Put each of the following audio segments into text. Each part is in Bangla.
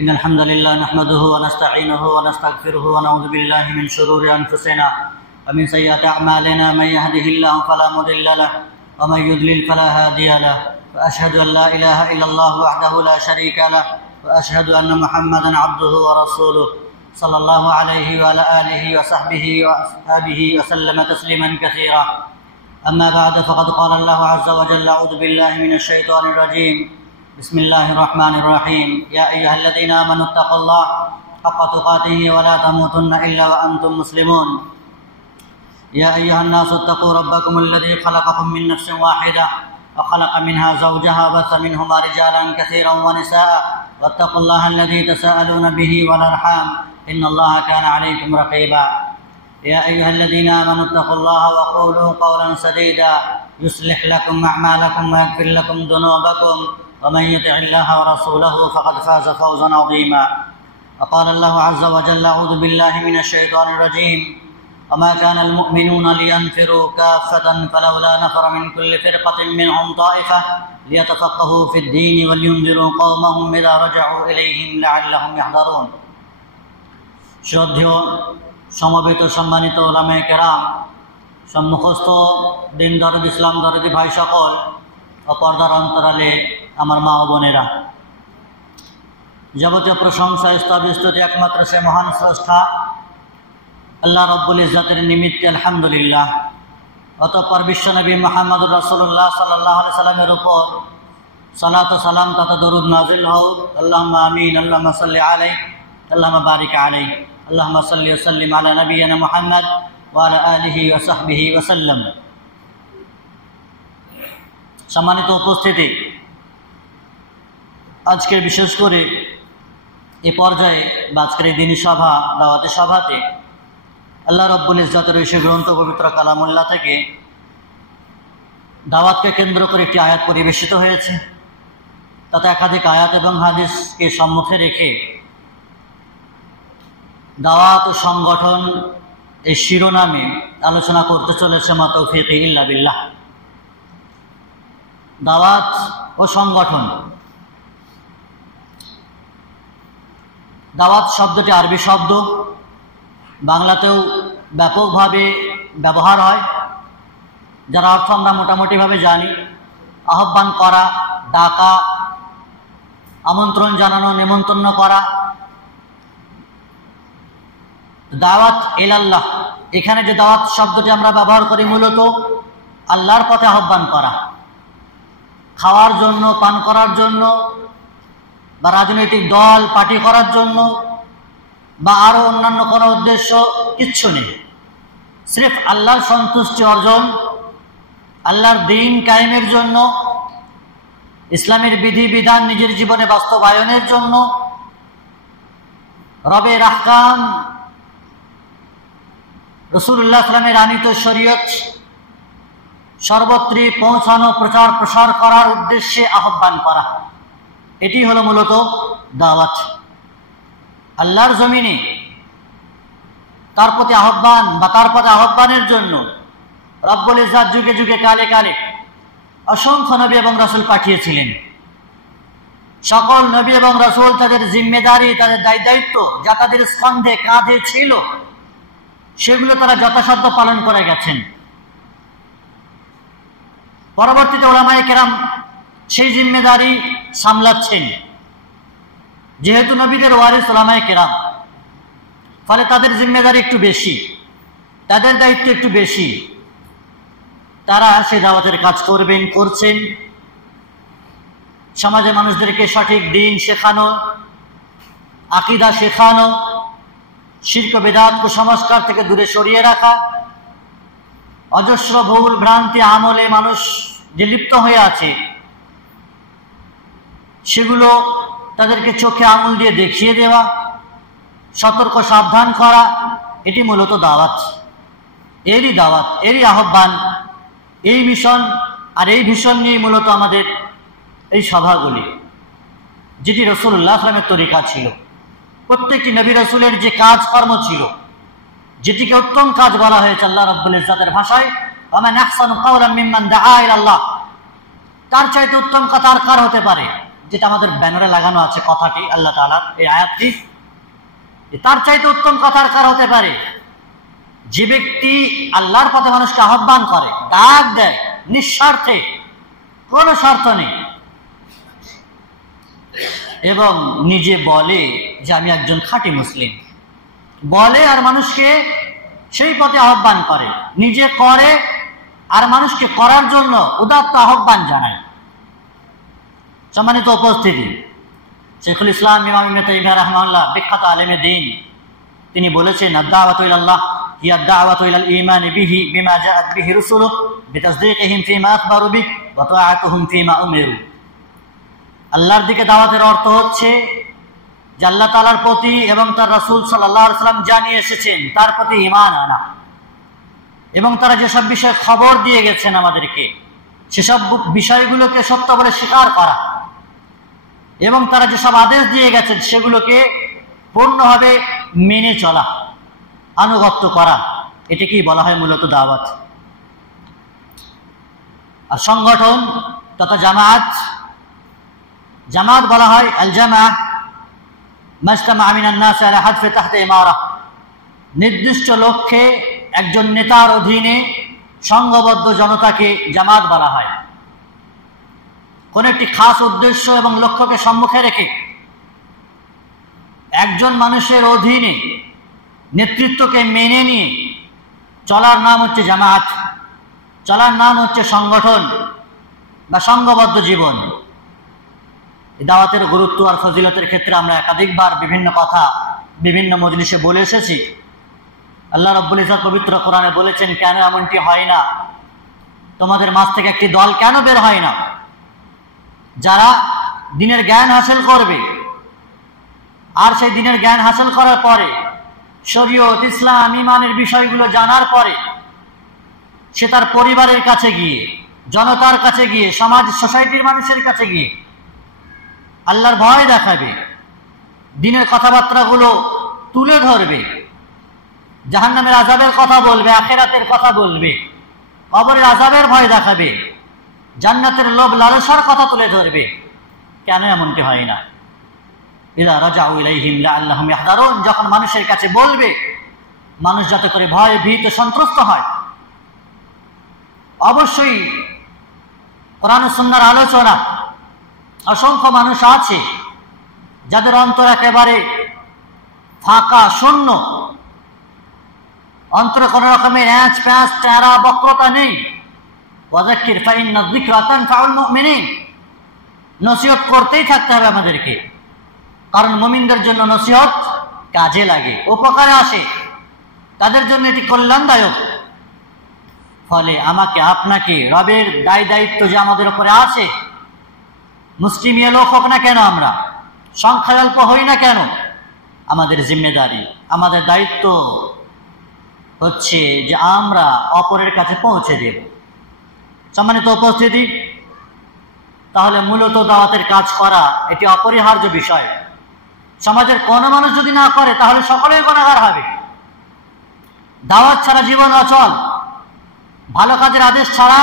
إن الحمد لله نحمده ونستعينه ونستغفره ونعوذ بالله من شرور أنفسنا ومن سيئات أعمالنا. من يهده الله فلا مضل له ومن يضلل فلا هادي له، وأشهد أن لا إله إلا الله وحده لا شريك له، وأشهد أن محمدا عبده ورسوله صلى الله عليه وعلى آله وصحبه وأصحابه وسلم تسليما كثيرا. أما بعد، فقد قال الله عز وجل: أعوذ بالله من الشيطان الرجيم. بسم الله الرحمن الرحيم. يا أيها الذين آمنوا اتقوا الله حق تقاته ولا تموتن إلا وأنتم مسلمون. يا أيها الناس اتقوا ربكم الذي خلقكم من نفس واحدة وخلق منها زوجها وبث منهما رجالا كثيرا ونساء، واتقوا الله الذي تساءلون به والأرحام إن الله كان عليكم رقيبا. يا أيها الذين آمنوا اتقوا الله وقولوا قولا سديدا يصلح لكم أعمالكم ويغفر لكم ذنوبكم، ومن يطع الله ورسوله فقد فاز فوزا عظيما. وقال الله عز وجل: أعوذ بالله من الشيطان الرجيم. وما كان المؤمنون لينفروا كافة فلولا نفر من كل فرقة منهم طائفة ليتفقهوا في الدين ولينذروا قومهم إذا رجعوا إليهم لعلهم يحذرون. শ্রদ্ধেয় সমবেত সম্মানিত ওলামায়ে কেরাম, সম্মুখস্থ দিন দরদ ইসলাম দরদি ভাই সকল ও পর্দার অন্তরালে আমার মা ও বোনেরা, যাবতীয় প্রশংসা স্তবস্তুতি একমাত্র সে মহান স্রষ্টা আল্লাহ রব্বুল ইজ্জতের নিমিত্তে আলহামদুলিল্লাহ। অতঃপর বিশ্বনবী মুহাম্মদুর রাসূলুল্লাহ সাল্লাল্লাহু আলাইহি সাল্লামের উপর সালাত ও সালাম তথা দরুদ নাযিল হোক। আল্লাহুম্মা আমিন। আল্লাহুম্মা সাল্লি আলাইহি, আল্লাহুম্মা বারিক আলাইহি, আল্লাহুম্মা সাল্লি ওয়া সাল্লিম আলা নাবিয়িনা মুহাম্মদ ওয়া আলা আলিহি ওয়া সাহবিহি ওয়া সাল্লাম। সম্মানিত উপস্থিতি, আজকের বিশেষ করে এ পর্যায়ে বা আজকের এই দিনী সভা দাওয়াতে সভাতে আল্লাহ রব্বুল ইজ্জতের ঐশী গ্রন্থ পবিত্র কালামুল্লাহ থেকে দাওয়াতকে কেন্দ্র করে একটি আয়াত পরিবেশিত হয়েছে। তাতে একাধিক আয়াত এবং হাদিসকে সম্মুখে রেখে দাওয়াত ও সংগঠন এই শিরোনামে আলোচনা করতে চলেছে মা তৌফিক ইল্লা বিল্লাহ। দাওয়াত ও সংগঠন। দাওয়াত শব্দটি আরবি শব্দ, বাংলাতেও ব্যাপকভাবে ব্যবহার হয়, যার অর্থ আমরা মোটামুটিভাবে জানি: আহ্বান করা, ডাকা, আমন্ত্রণ জানানো, নেমন্তন্ন করা। দাওয়াত ইলাল্লাহ, এখানে যে দাওয়াত শব্দটি আমরা ব্যবহার করি মূলত আল্লাহর পথে আহ্বান করা। খাওয়ার জন্য, পান করার জন্য, বা রাজনৈতিক দল পার্টি করার জন্য, বা আরো অন্যান্য কোনো উদ্দেশ্য কিচ্ছু নেই। সির্ফ আল্লাহর সন্তুষ্টি অর্জন, আল্লাহর দ্বীন কায়েমের জন্য, ইসলামের বিধি বিধান নিজের জীবনে বাস্তবায়নের জন্য, রবের আহকাম, রাসূলুল্লাহ সাল্লাল্লাহু আলাইহি ওয়াসাল্লামের আনিত শরীয়ত সর্বত্র পৌঁছানো, প্রচার প্রসার করার উদ্দেশ্যে আহ্বান করা। এটি হলো মূলত দাওয়াত। আল্লাহর জমিনে তার প্রতি আহ্বান বা তার পথে আহ্বানের জন্য রব্বুল ইজ্জত যুগে যুগে কালে কালে অসংখ্য নবী এবং রাসূল পাঠিয়েছিলেন। সকল নবী এবং রাসূল তাদের জিম্মেদারি, তাদের দায়িত্ব যা তাদের স্কন্ধে কাঁধে ছিল, সেগুলো তারা যথাসাধ্য পালন করে গেছেন। পরবর্তীতে উলামায়ে কেরাম সেই জিম্মেদারি সামলাচ্ছেন। যেহেতু নবীদের ওয়ারিস উলামায়ে কেরাম, ফলে তাদের জিম্মেদারি একটু বেশি, তাদের দায়িত্ব একটু বেশি। তারা সে দাওয়াতের কাজ করবেন, করছেন। সমাজে মানুষদেরকে সঠিক দ্বীন শেখানো, আকীদা শেখানো, শিরক বিদআত কুসংস্কার থেকে দূরে সরিয়ে রাখা, অজস্র ভুল ভ্রান্তি আমলে মানুষ যে লিপ্ত হয়ে আছে সেগুলো তাদেরকে চোখে আঙুল দিয়ে দেখিয়ে দেওয়া, সতর্ক সাবধান করা, এটি মূলত দাওয়াত। এরই দাওয়াত, এরই আহ্বান, এই মিশন আর এই ভিশন নিয়ে মূলত আমাদের এই সভাগুলি, যেটি রাসূলুল্লাহ সাল্লাল্লাহু আলাইহি ওয়াসাল্লামের তরিকা ছিল। প্রত্যেকটি নবী রাসূলের যে কাজকর্ম ছিল, যেটিকে উত্তম কাজ বলা হয়েছে আল্লাহ রাব্বুল ইজ্জতের ভাষায়, ওয়া মান আহসানু কাওলাম মিম্মান দাআ ইলাল্লাহ, তার চাইতে উত্তম কথা আর কার হতে পারে যেটা আমাদের ব্যানারে লাগানো আছে কথাটি, আল্লাহ তাআলার এই আয়াতটি, তার চাইতে উত্তম কথার কার হতে পারে? যে ব্যক্তি আল্লাহর পথে মানুষকে আহ্বান করে, ডাক দেয় নিঃস্বার্থে, কোনো স্বার্থ নেই, এবং নিজে বলে যে আমি একজন খাঁটি মুসলিম, বলে আর মানুষকে সেই পথে আহ্বান করে, নিজে করে আর মানুষকে করার জন্য উদাত্ত আহ্বান জানায়। সম্মানিত উপস্থিতি, শেখুল ইসলাম ইমাম ইবনে তাইমিয়া রাহিমাহুল্লাহ, বিখ্যাত আলেমে দ্বীন, তিনি বলেছেন আদ-দাওয়াতু ইলাল্লাহ হিয়া আদ-দাওয়াতু ইলাল ঈমান বিহি বিমা জাআত বিহি রুসুলুহু বিতাসদীকিহিম ফীমা আখবারু বিহি ওয়া তাআতুহুম ফীমা উমিরু। আল্লাহর দিকে দাওয়াতের অর্থ হচ্ছে যে আল্লাহ তাআলার প্রতি এবং তার রাসূল সাল্লাল্লাহু আলাইহি ওয়াসাল্লাম জানিয়ে এসেছেন তার প্রতি ঈমান আনা, এবং তারা যেসব বিষয়ে খবর দিয়ে গেছেন আমাদেরকে সেসব বিষয়গুলোকে সত্য বলে স্বীকার করা, এবং তারা যেসব আদেশ দিয়ে গেছেন সেগুলোকে পূর্ণভাবে মেনে চলা, আনুগত্য করা, এটাকেই বলা হয় মূলত দাওয়াত। আর সংগঠন তথা জামাত, জামাত বলা হয় আল জামাআহ মাজতামা মিনান নাস আলা হাদফি তাহতা ইমারা, নির্দিষ্ট লক্ষ্যে একজন নেতার অধীনে সংঘবদ্ধ জনতাকে জামাত বলা হয়। কোন একটি খাস উদ্দেশ্য এবং লক্ষ্যকে সম্মুখে রেখে একজন মানুষের অধীনে নেতৃত্বকে মেনে নিয়ে চলার নাম হচ্ছে জামাত, চলার নাম হচ্ছে সংগঠন বা সংঘবদ্ধ জীবন। দাওয়াতের গুরুত্ব আর ফজিলতের ক্ষেত্রে আমরা একাধিকবার বিভিন্ন কথা বিভিন্ন মজলিসে বলে এসেছি। আল্লাহ রাব্বুল ইজ্জত পবিত্র কোরআনে বলেছেন, কেন এমনটি হয় না, তোমাদের মাঝ থেকে একটি দল কেন বের হয় না যারা দ্বীনের জ্ঞান হাসিল করবে, আর সেই দ্বীনের জ্ঞান হাসিল করার পরে শরীয়ত, ইসলাম, ঈমানের বিষয়গুলো জানার পরে সে তার পরিবারের কাছে গিয়ে, জনতার কাছে গিয়ে, সমাজ সোসাইটির মানুষের কাছে গিয়ে আল্লাহর ভয় দেখাবে, দ্বীনের কথাবার্তাগুলো তুলে ধরবে, জাহান্নামের আযাবের কথা বলবে, আখিরাতের কথা বলবে, কবরের আযাবের ভয় দেখাবে, জান্নাতের লোভ লালসার কথা তুলে ধরবে। কেন এমনটি হয় না? ইযা রাজাউ ইলাইহিম লাআল্লাহুম ইয়াহদারুন, যখন মানুষের কাছে বলবে, মানুষ যাতে করে ভয় ভীত সন্ত্রস্ত হয়। অবশ্যই কোরআন ও সুন্নাহর আলোচনা, অসংখ্য মানুষ আছে যাদের অন্তর একেবারে ফাঁকা, শূন্য, অন্তরে কোনো রকমের অ্যাঁচ প্যাঁচ টেরা বক্রতা নেই। ওয়াযাক্কির ফাইন্না যিকরা তানফাউল মুমিনিন, নসিহত করতেই থাকতে হবে আমাদেরকে, কারণ মুমিনদের জন্য নসিহত কাজে লাগে, উপকারে আসে, তাদের জন্য এটি কল্যাণদায়ক। ফলে আমাকে আপনাকে রবের দায় দায়িত্ব যে আমাদের উপরে আছে, মুসলিমিয়া লোক হোক না কেন, আমরা সংখ্যায় অল্প হই না কেন, আমাদের জিম্মেদারি, আমাদের দায়িত্ব হচ্ছে যে আমরা অপরের কাছে পৌঁছে দেব। সম্মানিত উপস্থিতি, তাহলে মূলত দাওয়াতের কাজ করা এটি অপরিহার্য বিষয়। সমাজের কোনো মানুষ যদি না করে তাহলে সকলেই গুনাহগার হবে। দাওয়াত ছাড়া জীবন অচল। ভালো কাজের আদেশ ছাড়া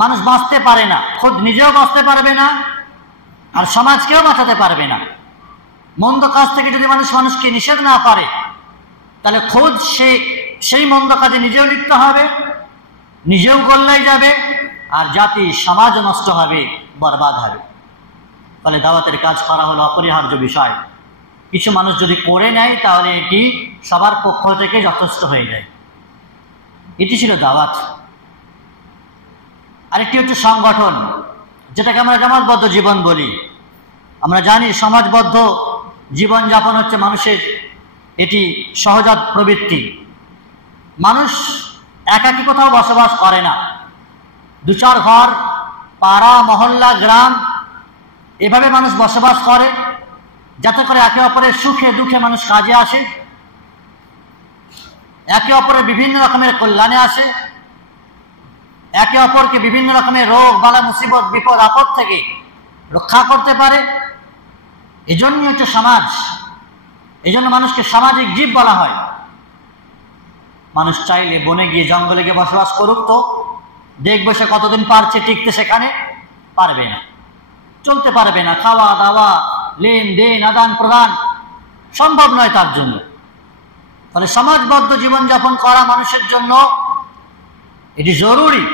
মানুষ বাঁচতে পারে না, খোদ নিজেও বাঁচতে পারবে না, আর সমাজকেও বাঁচাতে পারবে না। মন্দ কাজ থেকে যদি মানুষকে নিষেধ না করে তাহলে খোদ সেই মন্দ কাজে নিজেও লিপ্ত হবে, নিজেও গোল্লায় যাবে, আর জাতি সমাজ নষ্ট হবে, বরবাদ হবে। ফলে দাওয়াতের কাজ করা হলো অপরিহার্য বিষয়। কিছু মানুষ যদি করে নেয় তাহলে এটি সবার পক্ষ থেকে যথেষ্ট হয়ে যায়। এটি ছিল দাওয়াত। আরেকটি হচ্ছে সংগঠন, যেটাকে আমরা জামাতবদ্ধ জীবন বলি। আমরা জানি সমাজবদ্ধ জীবনযাপন হচ্ছে মানুষের এটি সহজাত প্রবৃত্তি। মানুষ একাকী কোথাও বসবাস করে না, দু চার ঘর, পাড়া, মহল্লা, গ্রাম, এভাবে মানুষ বসবাস করে যাতে করে একে অপরের সুখে দুঃখে মানুষ কাজে আসে, একে অপরের বিভিন্ন রকমের কল্যাণে আসে, একে অপরকে বিভিন্ন রকমের রোগ বালা মুসিবত বিপদ আপদ থেকে রক্ষা করতে পারে। এজন্যই হচ্ছে সমাজ, এজন্য মানুষকে সামাজিক জীব বলা হয়। মানুষ চাইলে বনে গিয়ে জঙ্গলে গিয়ে বসবাস করুক, তো দেখবে সে কতদিন পারছে টিকতে, সেখানে পারবে না। চলতে পারবে না, খাওয়া দাওয়া, লেনদেন, আদান প্রদান সম্ভব নয় তার জন্য। ফলে সমাজবদ্ধ জীবনযাপন করা মানুষের জন্য এটি জরুরি,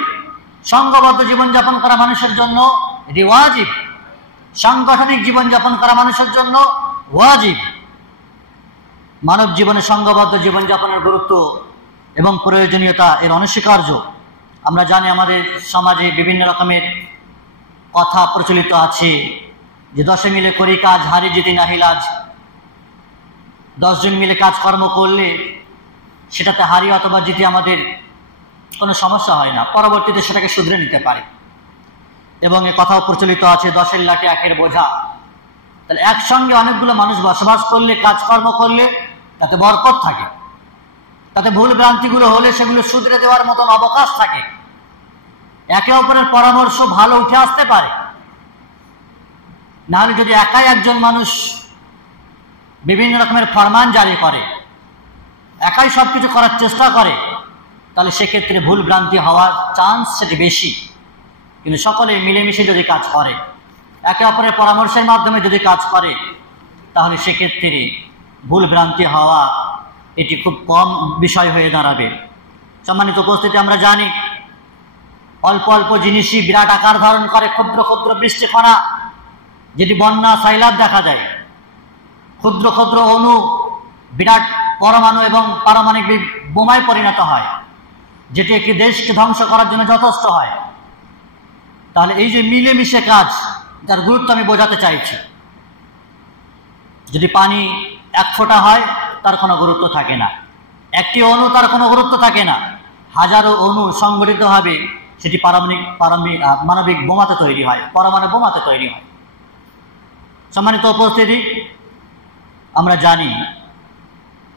সংঘবদ্ধ জীবনযাপন করা মানুষের জন্য এটি ওয়াজিব, সাংগঠনিক জীবনযাপন করা মানুষের জন্য ওয়াজিব। মানব জীবনে সংঘবদ্ধ জীবনযাপনের গুরুত্ব এবং প্রয়োজনীয়তা এর অনস্বীকার্য। আমরা জানি আমাদের সমাজে বিভিন্ন রকমের কথা প্রচলিত আছে যে 10 মিলে করি কাজ, হারি জিতি নাহি লাজ। 10 জন মিলে কাজকর্ম করলে সেটাতে হারি অথবা জিতি আমাদের কোনো সমস্যা হয় না, পরবর্তীতে সেটাকে শুধরে নিতে পারে। এবং এ কথাও প্রচলিত আছে 10-এর লাঠি 1-এর বোঝা। তাহলে একসঙ্গে অনেকগুলো মানুষ বসবাস করলে, কাজকর্ম করলে তাতে বরকত থাকে, তাতে ভুল ভ্রান্তিগুলো হলে সেগুলো শুধরে দেওয়ার মতন অবকাশ থাকে, একে অপরের পরামর্শ ভালো উঠে আসতে পারে। নাহলে যদি একাই একজন মানুষ বিভিন্ন রকমের ফরমান জারি করে, একাই সবকিছু করার চেষ্টা করে, তাহলে সেক্ষেত্রে ভুল ভ্রান্তি হওয়ার চান্স সেটি বেশি। কিন্তু সকলে মিলেমিশে যদি কাজ করে, একে অপরের পরামর্শের মাধ্যমে যদি কাজ করে, তাহলে সেক্ষেত্রে ভুল ভ্রান্তি হওয়া এটি খুব কম বিষয় হয়ে দাঁড়াবে। সম্মানিত উপস্থিতি, আমরা জানি অল্প অল্প জিনিসই বিরাট আকার ধারণ করে। ক্ষুদ্র ক্ষুদ্র বৃষ্টিকণা, যেটি বন্যা সাইলাব দেখা দেয়, ক্ষুদ্র ক্ষুদ্র অণু বিরাট পরমাণু এবং পারমাণবিক বোমায় পরিণত হয়, যেটি একটি দেশকে ধ্বংস করার জন্য যথেষ্ট হয়। তাহলে এই যে মিলেমিশে কাজ, যার গুরুত্ব আমি বোঝাতে চাইছি। যদি পানি 1 ফোঁটা হয় তার কোনো গুরুত্ব থাকে না, একটি অণু তার কোনো গুরুত্ব থাকে না, হাজারো অণু সংগঠিতভাবে সেটি মানবিক বোমাতে তৈরি হয়, পরমাণু বোমাতে তৈরি হয়। সম্মানিত উপস্থিতি, আমরা জানি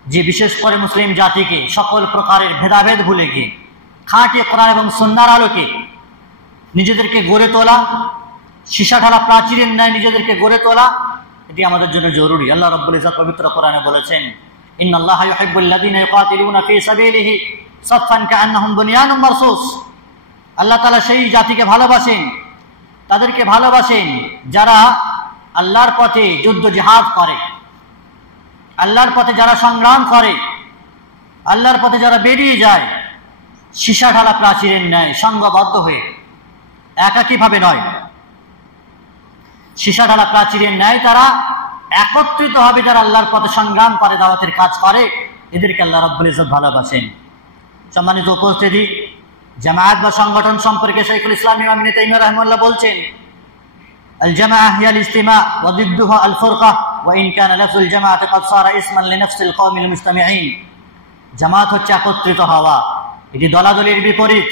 যে বিশেষ করে মুসলিম জাতিকে সকল প্রকারের ভেদাভেদ ভুলে গিয়ে খাঁটি কোরআন এবং সুন্নাহর আলোকে নিজেদেরকে গড়ে তোলা, সীসা ঢালা প্রাচীরের ন্যায় নিজেদেরকে গড়ে তোলা, এটি আমাদের জন্য জরুরি। আল্লাহ রাব্বুল ইজ্জত পবিত্র কোরআনে বলেছেন, ইন্নাল্লাহা ইউহিব্বুল্লাযীনা ইউকাতিলুনা ফী সাবিলিহি সাফফান কাআন্নাহুম বুনিয়ানুম মারসুস। আল্লাহ তাআলা সেই জাতিকে ভালোবাসেন, তাদেরকে ভালোবাসেন যারা আল্লাহর পথে যুদ্ধ জিহাদ করে, আল্লাহর পথে যারা সংগ্রাম করে, আল্লাহর পথে যারা বেরিয়ে যায় সীসা ঢালা প্রাচীরের ন্যায় সংঘবদ্ধ হয়ে, একাকীভাবে নয়, সীসা ঢালা প্রাচীরের ন্যায় তারা একত্রিতভাবে যারা আল্লাহর পথে সংগ্রাম করে, দাওয়াতের কাজ করে, এদেরকে আল্লাহ রাব্বুল ইজ্জত ভালোবাসেন। সম্মানিত উপস্থিতি, জামায়াত বা সংগঠন সম্পর্কে শাইখুল ইসলাম ইমাম ইবনে তাইমিয়া রাহিমাহুল্লাহ বলছেন, আল জামাআহ হিয়া আল ইজতিমা ওয়া দিদ্দুহা আল ফুরকা ওয়া ইন কানা লাফজুল জামাআতি ক্বাদ সারা ইসমান লিনাফসিল কওমিল মুজতামিঈন। জামাত হচ্ছে একত্রিত হওয়া, এটি দলাদলির বিপরীত।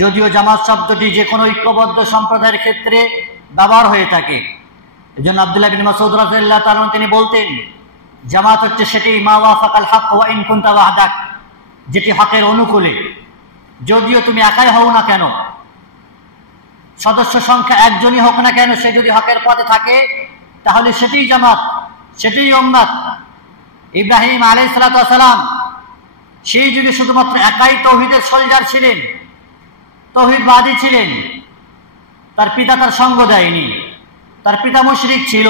যদিও জামাত শব্দটি যে কোনো ঐক্যবদ্ধ সম্প্রদায়ের ক্ষেত্রে ব্যবহার হয়ে থাকে। এজন্য আব্দুল্লাহ বিন মাসউদ রাদিয়াল্লাহু তাআলা তিনি বলতেন, জামাত হচ্ছে সেটি মা ওয়াফাকাল হক ওয়া ইন কুনতা ওয়াহদাক, যেটি হকের অনুকূলে, যদিও তুমি একাই হও না কেন, সদস্য সংখ্যা একজনই হোক না কেন, সে যদি হকের পথে থাকে তাহলে সেটিই জামাত, সেটিই উম্মত। ইব্রাহিম আলাইহিস সালাতু ওয়াস সালাম সেই যুগে শুধুমাত্র একাই তৌহিদের সোলজার ছিলেন, তৌহিদবাদী ছিলেন। তার পিতা তার সঙ্গ দেয়নি, তার পিতা মুশরিক ছিল,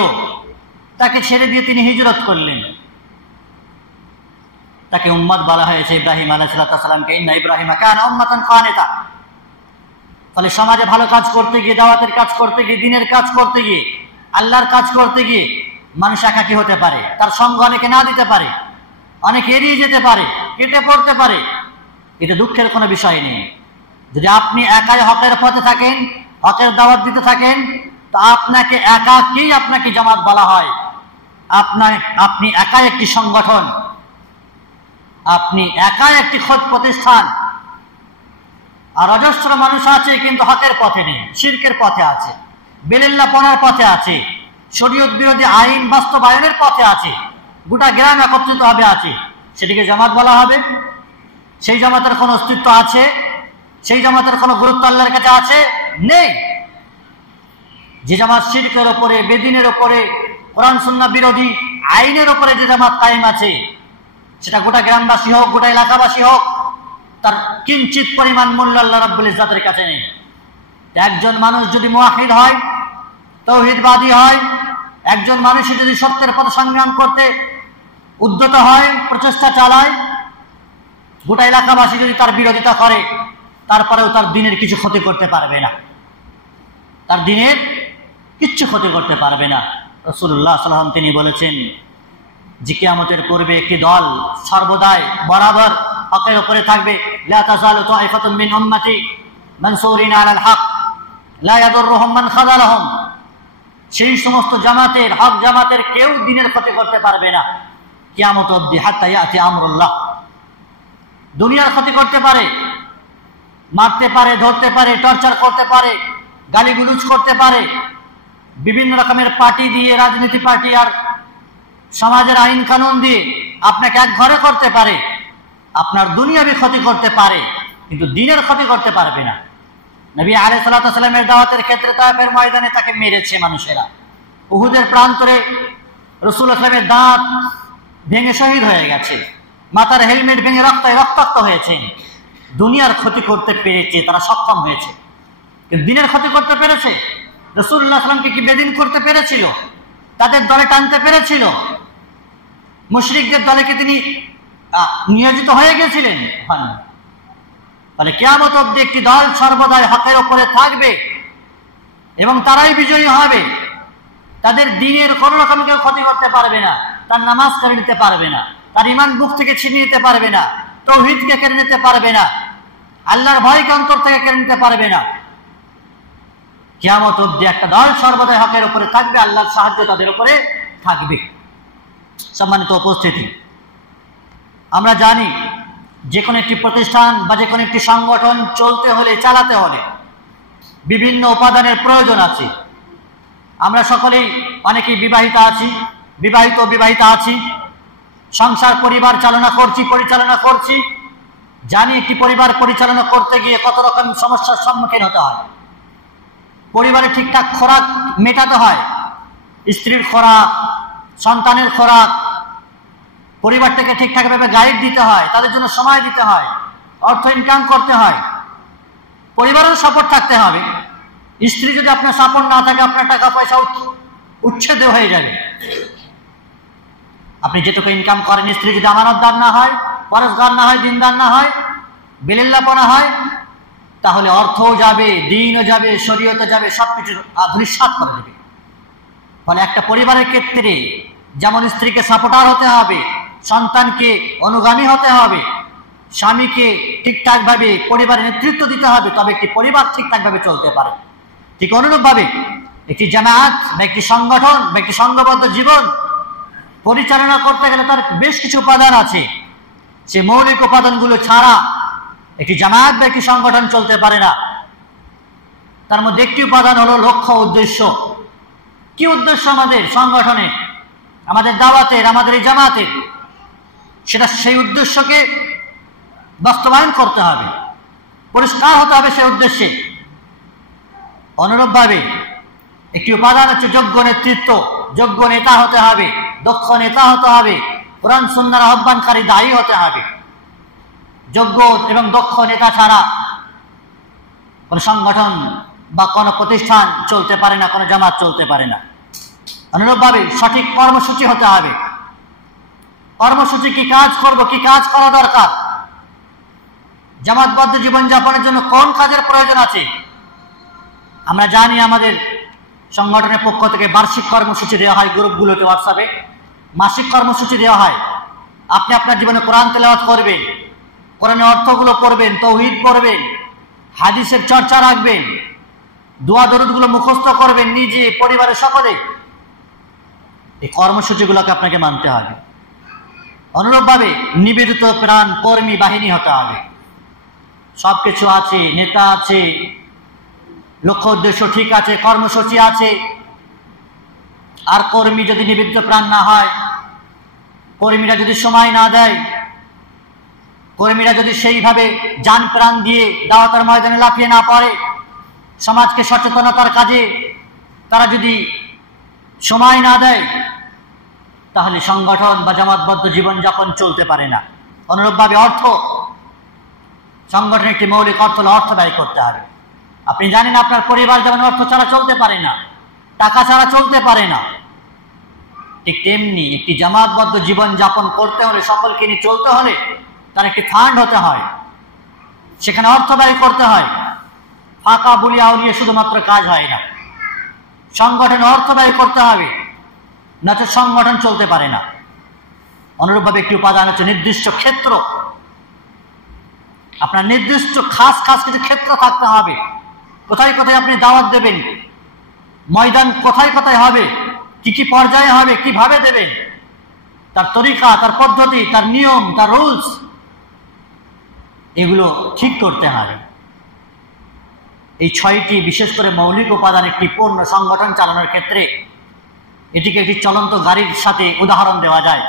তাকে ছেড়ে দিয়ে তিনি হিজরত করলেন। তাকে উম্মত বলা হয়েছে ইব্রাহিম আলাইহিস সালামকে, ইন্না ইব্রাহিমা কানা উম্মাতান কানিতা। ফলে সমাজে ভালো কাজ করতে গিয়ে, দাওয়াতের কাজ করতে গিয়ে, দ্বীনের কাজ করতে গিয়ে, আল্লাহর কাজ করতে গিয়ে মানুষ একাকী হতে পারে, তার সঙ্গ অনেকে না দিতে পারে, অনেকে এড়িয়ে যেতে পারে, কেটে পড়তে পারে। এটা দুঃখের কোনো বিষয় নেই। যদি আপনি একাই হকের পথে থাকেন, হকের দাওয়াত দিতে থাকেন, তো আপনাকে একাকী, আপনাকে জামাত বলা হয়। আপনি একাই একটি সংগঠন, আপনি একাই একটি খোদ প্রতিষ্ঠান। আর অজস্র মানুষ আছে কিন্তু হকের পথে নেই, শিরকের পথে আছে, বেলিল্লাহপনার পথে আছে, শরীয়ত বিরোধী আইন বাস্তবায়নের পথে আছে, গোটা গ্রাম একত্রিত ভাবে আছে, সেটিকে জামাত বলা হবে? সেই জামাতের কোনো অস্তিত্ব আছে? সেই জামাতের কোনো গুরুত্ব আল্লাহর কাছে আছে? নেই। যে জামাত শিরকের ওপরে, বেদিনের ওপরে, কোরআন সুন্নাহ বিরোধী আইনের ওপরে যে জামাত কায়েম আছে, সেটা গোটা গ্রামবাসী হোক, গোটা এলাকাবাসী হোক, তার কিঞ্চিত পরিমাণ মূল্য আল্লাহ রাব্বুল ইজ্জতের কাছে নেই। একজন মানুষ যদি মুওয়াহিদ হয়, তো তৌহিদবাদী হয়, একজন মানুষ যদি সত্যের পথে সংগ্রাম করতে উদ্যত হয়, প্রচেষ্টা চালায়, গোটা এলাকাবাসী যদি তার বিরোধিতা করে, তারপরেও তার দিনের কিছু ক্ষতি করতে পারবে না, তার দিনের কিচ্ছু ক্ষতি করতে পারবে না। রাসূলুল্লাহ সাল্লাল্লাহু আলাইহি ওয়াসাল্লাম তিনি বলেছেন যে কিয়ামতের পূর্বে একটি দল সর্বদাই বরাবর হকের উপরে থাকবে। লা তাযালু তাইফাতুম মিন উম্মতি মানসুরিনা আলাল হক লা ইয়াদুররুহুম মান খাযালাহুম। সেই সমস্ত জামাতের, হক জামাতের কেউ দিনের ক্ষতি করতে পারবে না কিয়ামত অবধি, হাত্তা ইয়াতি আমরুল্লাহ। দুনিয়ার ক্ষতি করতে পারে, মারতে পারে, ধরতে পারে, টর্চার করতে পারে, গালিগুলুজ করতে পারে, বিভিন্ন রকমের পার্টি দিয়ে, রাজনীতি পার্টি আর সমাজের আইন কানুন দিয়ে আপনাকে এক ঘরে করতে পারে, আপনার দুনিয়াবি ক্ষতি করতে পারে, কিন্তু দিনের ক্ষতি করতে পারবে না। নবী আলাইহিস সালাতু ওয়াস সালামের দাওয়াতের ক্ষেত্রে তায়েফের ময়দানে তাকে মেরেছে মানুষেরা, উহুদের প্রান্তরে রাসূলুল্লাহ সাল্লাল্লাহু আলাইহি ওয়াসাল্লামের দাঁত ভেঙে শহীদ হয়ে গেছে, মাথার হেলমেট ভেঙে রক্তাক্ত হয়েছেন। দুনিয়ার ক্ষতি করতে পেরেছে, তারা সক্ষম হয়েছে, কিন্তু দিনের ক্ষতি করতে পেরেছে? রাসূলুল্লাহ সাল্লাল্লাহু আলাইহি ওয়াসাল্লামকে কি বেদিন করতে পেরেছিল? তাদের দলে টানতে পেরেছিল? মুশরিকদের দলে কি তিনি নিয়োজিত হয়ে গেছিলেন? তাহলে কিয়ামত অবধি একটি দল সর্বদাই হকের উপরে থাকবে এবং তারাই বিজয়ী হবে। তাদের দিনের কোন রকম কেউ ক্ষতি করতে পারবে না, তার নামাজ কেড়ে নিতে পারবে না, তার ঈমান বুক থেকে ছিনিয়ে নিতে পারবে না, তাওহীদকে কেড়ে নিতে পারবে না, আল্লাহর ভয়কে অন্তর থেকে কেড়ে নিতে পারবে না। কিয়ামত অবধি একটা দল সর্বদাই হকের উপরে থাকবে, আল্লাহর সাহায্য তাদের উপরে থাকবে। সম্মানিত উপস্থিতি, আমরা জানি যে কোনো একটি প্রতিষ্ঠান বা যে কোনো একটি সংগঠন চলতে হলে, চালাতে হলে বিভিন্ন উপাদানের প্রয়োজন আছে। আমরা সকলেই অনেকেই বিবাহিতা আছি, বিবাহিতা আছি, সংসার পরিবার পরিচালনা করছি। জানি একটি পরিবার পরিচালনা করতে গিয়ে কত রকম সমস্যার সম্মুখীন হতে হয়। পরিবারে ঠিকঠাক খোরাক মেটাতে হয়, স্ত্রীর খোরাক, সন্তানের খোরাক, পরিবারটাকে ঠিকঠাকভাবে গাইড দিতে হয়, তাদের জন্য সময় দিতে হয়, অর্থ ইনকাম করতে হয়, পরিবারের সাপোর্ট থাকতে হবে। স্ত্রী যদি আপনার সাপোর্ট না থাকে, আপনার টাকা পয়সা উচ্ছেদ হয়ে যাবে। আপনি যেটুকু ইনকাম করেন, স্ত্রী যদি আমানতদার না হয়, পরেশগার না হয়, দিনদার না হয়, বেলিল্লাপনা হয়, তাহলে অর্থও যাবে, দিনও যাবে, শরীয়তও যাবে, সবকিছু ধূলিসাৎ করে দেবে। ফলে একটা পরিবারের ক্ষেত্রে যেমন স্ত্রীকে সাপোর্টার হতে হবে, সন্তানকে অনুগামী হতে হবে, স্বামীকে ঠিকঠাকভাবে পরিবারের নেতৃত্ব দিতে হবে, তবে একটি পরিবার ঠিকঠাকভাবে চলতে পারে। ঠিক অনুরূপভাবে একটি জামায়াত বা একটি সংগঠন বা একটি সংঘবদ্ধ জীবন পরিচালনা করতে গেলে তার বেশ কিছু উপাদান আছে। সে মৌলিক উপাদানগুলো ছাড়া একটি জামায়াত বা একটি সংগঠন চলতে পারে না। তার মধ্যে একটি উপাদান হলো লক্ষ্য, উদ্দেশ্য। কি উদ্দেশ্য আমাদের সংগঠনে, আমাদের দাওয়াতের, আমাদের এই জামাতের? সেই উদ্দেশ্যকে বাস্তবায়ন করতে হবে, পরিষ্কার হতে হবে সেই উদ্দেশ্যে। অনুরূপভাবে একটি উপাদান হচ্ছে যোগ্য নেতৃত্ব, যোগ্য নেতা হতে হবে, দক্ষ নেতা হতে হবে, কোরআন সুন্নাহর আহ্বানকারী দায়ী হতে হবে। যোগ্য এবং দক্ষ নেতা ছাড়া কোনো সংগঠন বা কোনো প্রতিষ্ঠান চলতে পারে না, কোনো জামাত চলতে পারে না। অনুরূপভাবে সঠিক কর্মসূচি হতে হবে। কর্মসূচি, কি কাজ করব, কি কাজ করা দরকার, জামাতবদ্ধ জীবনযাপনের জন্য কোন কাজের প্রয়োজন আছে। আমরা জানি আমাদের সংগঠনের পক্ষ থেকে বার্ষিক কর্মসূচি দেওয়া হয় গ্রুপগুলোতে, হোয়াটসঅ্যাপে মাসিক কর্মসূচি দেওয়া হয়। আপনি আপনার জীবনে কোরআন তেলাওয়াত করবেন, কোরআনের অর্থগুলো পড়বেন, তাওহীদ পড়বেন, হাদিসের চর্চা রাখবেন, দোয়া দরুদগুলো মুখস্থ করবেন নিজে, পরিবারের সকলে। এই কর্মসূচিগুলোকে আপনাকে মানতে হবে। অনুরূপভাবে নিবেদিত প্রাণ কর্মী বাহিনী হতে হবে। সবকিছু আছে, নেতা আছে, লক্ষ্য উদ্দেশ্য ঠিক আছে, কর্মসূচি আছে, আর কর্মী যদি নিবেদিত প্রাণ না হয়, কর্মীরা যদি সময় না দেয়, কর্মীরা যদি সেইভাবে জান প্রাণ দিয়ে দাওয়াতের ময়দানে লাফিয়ে না পড়ে, সমাজকে সচেতনতার কাজে তারা যদি সময় না দেয়, তাহলে সংগঠন বা জামাতবদ্ধ জীবনযাপন চলতে পারে না। অনুরূপভাবে অর্থ, সংগঠনের একটি মৌলিক অর্থ হলো অর্থ ব্যয় করতে হবে। আপনি জানেন আপনার পরিবার যেমন অর্থ ছাড়া চলতে পারে না, টাকা ছাড়া চলতে পারে না। ঠিক তেমনি একটি জামাতবদ্ধ জীবন যাপন করতে হলে, সকলকে নিয়ে চলতে হলে তার একটি ফান্ড হতে হয়, সেখানে অর্থ ব্যয় করতে হয়। ফাঁকা বুলিয়া উলিয়ে শুধুমাত্র কাজ হয় না, সংগঠনে অর্থ ব্যয় করতে হবে, নয়তো সংগঠন চলতে পারে না। অনুরূপভাবে একটি উপাদান হচ্ছে নির্দিষ্ট ক্ষেত্র। আপনার নির্দিষ্ট খাস কিছু ক্ষেত্র থাকতে হবে। কোথায় কোথায় আপনি দাওয়াত দেবেন, ময়দান কোথায় কোথায় হবে, কি কি পর্যায়ে হবে, কিভাবে দেবেন, তার তরিকা, তার পদ্ধতি, তার নিয়ম, তার রুলস, এগুলো ঠিক করতে হবে। এই 6টি বিশেষ করে মৌলিক উপাদান একটি পূর্ণ সংগঠন চালানোর ক্ষেত্রে এটিকে একটি চলন্ত গাড়ির সাথে উদাহরণ দেওয়া যায়।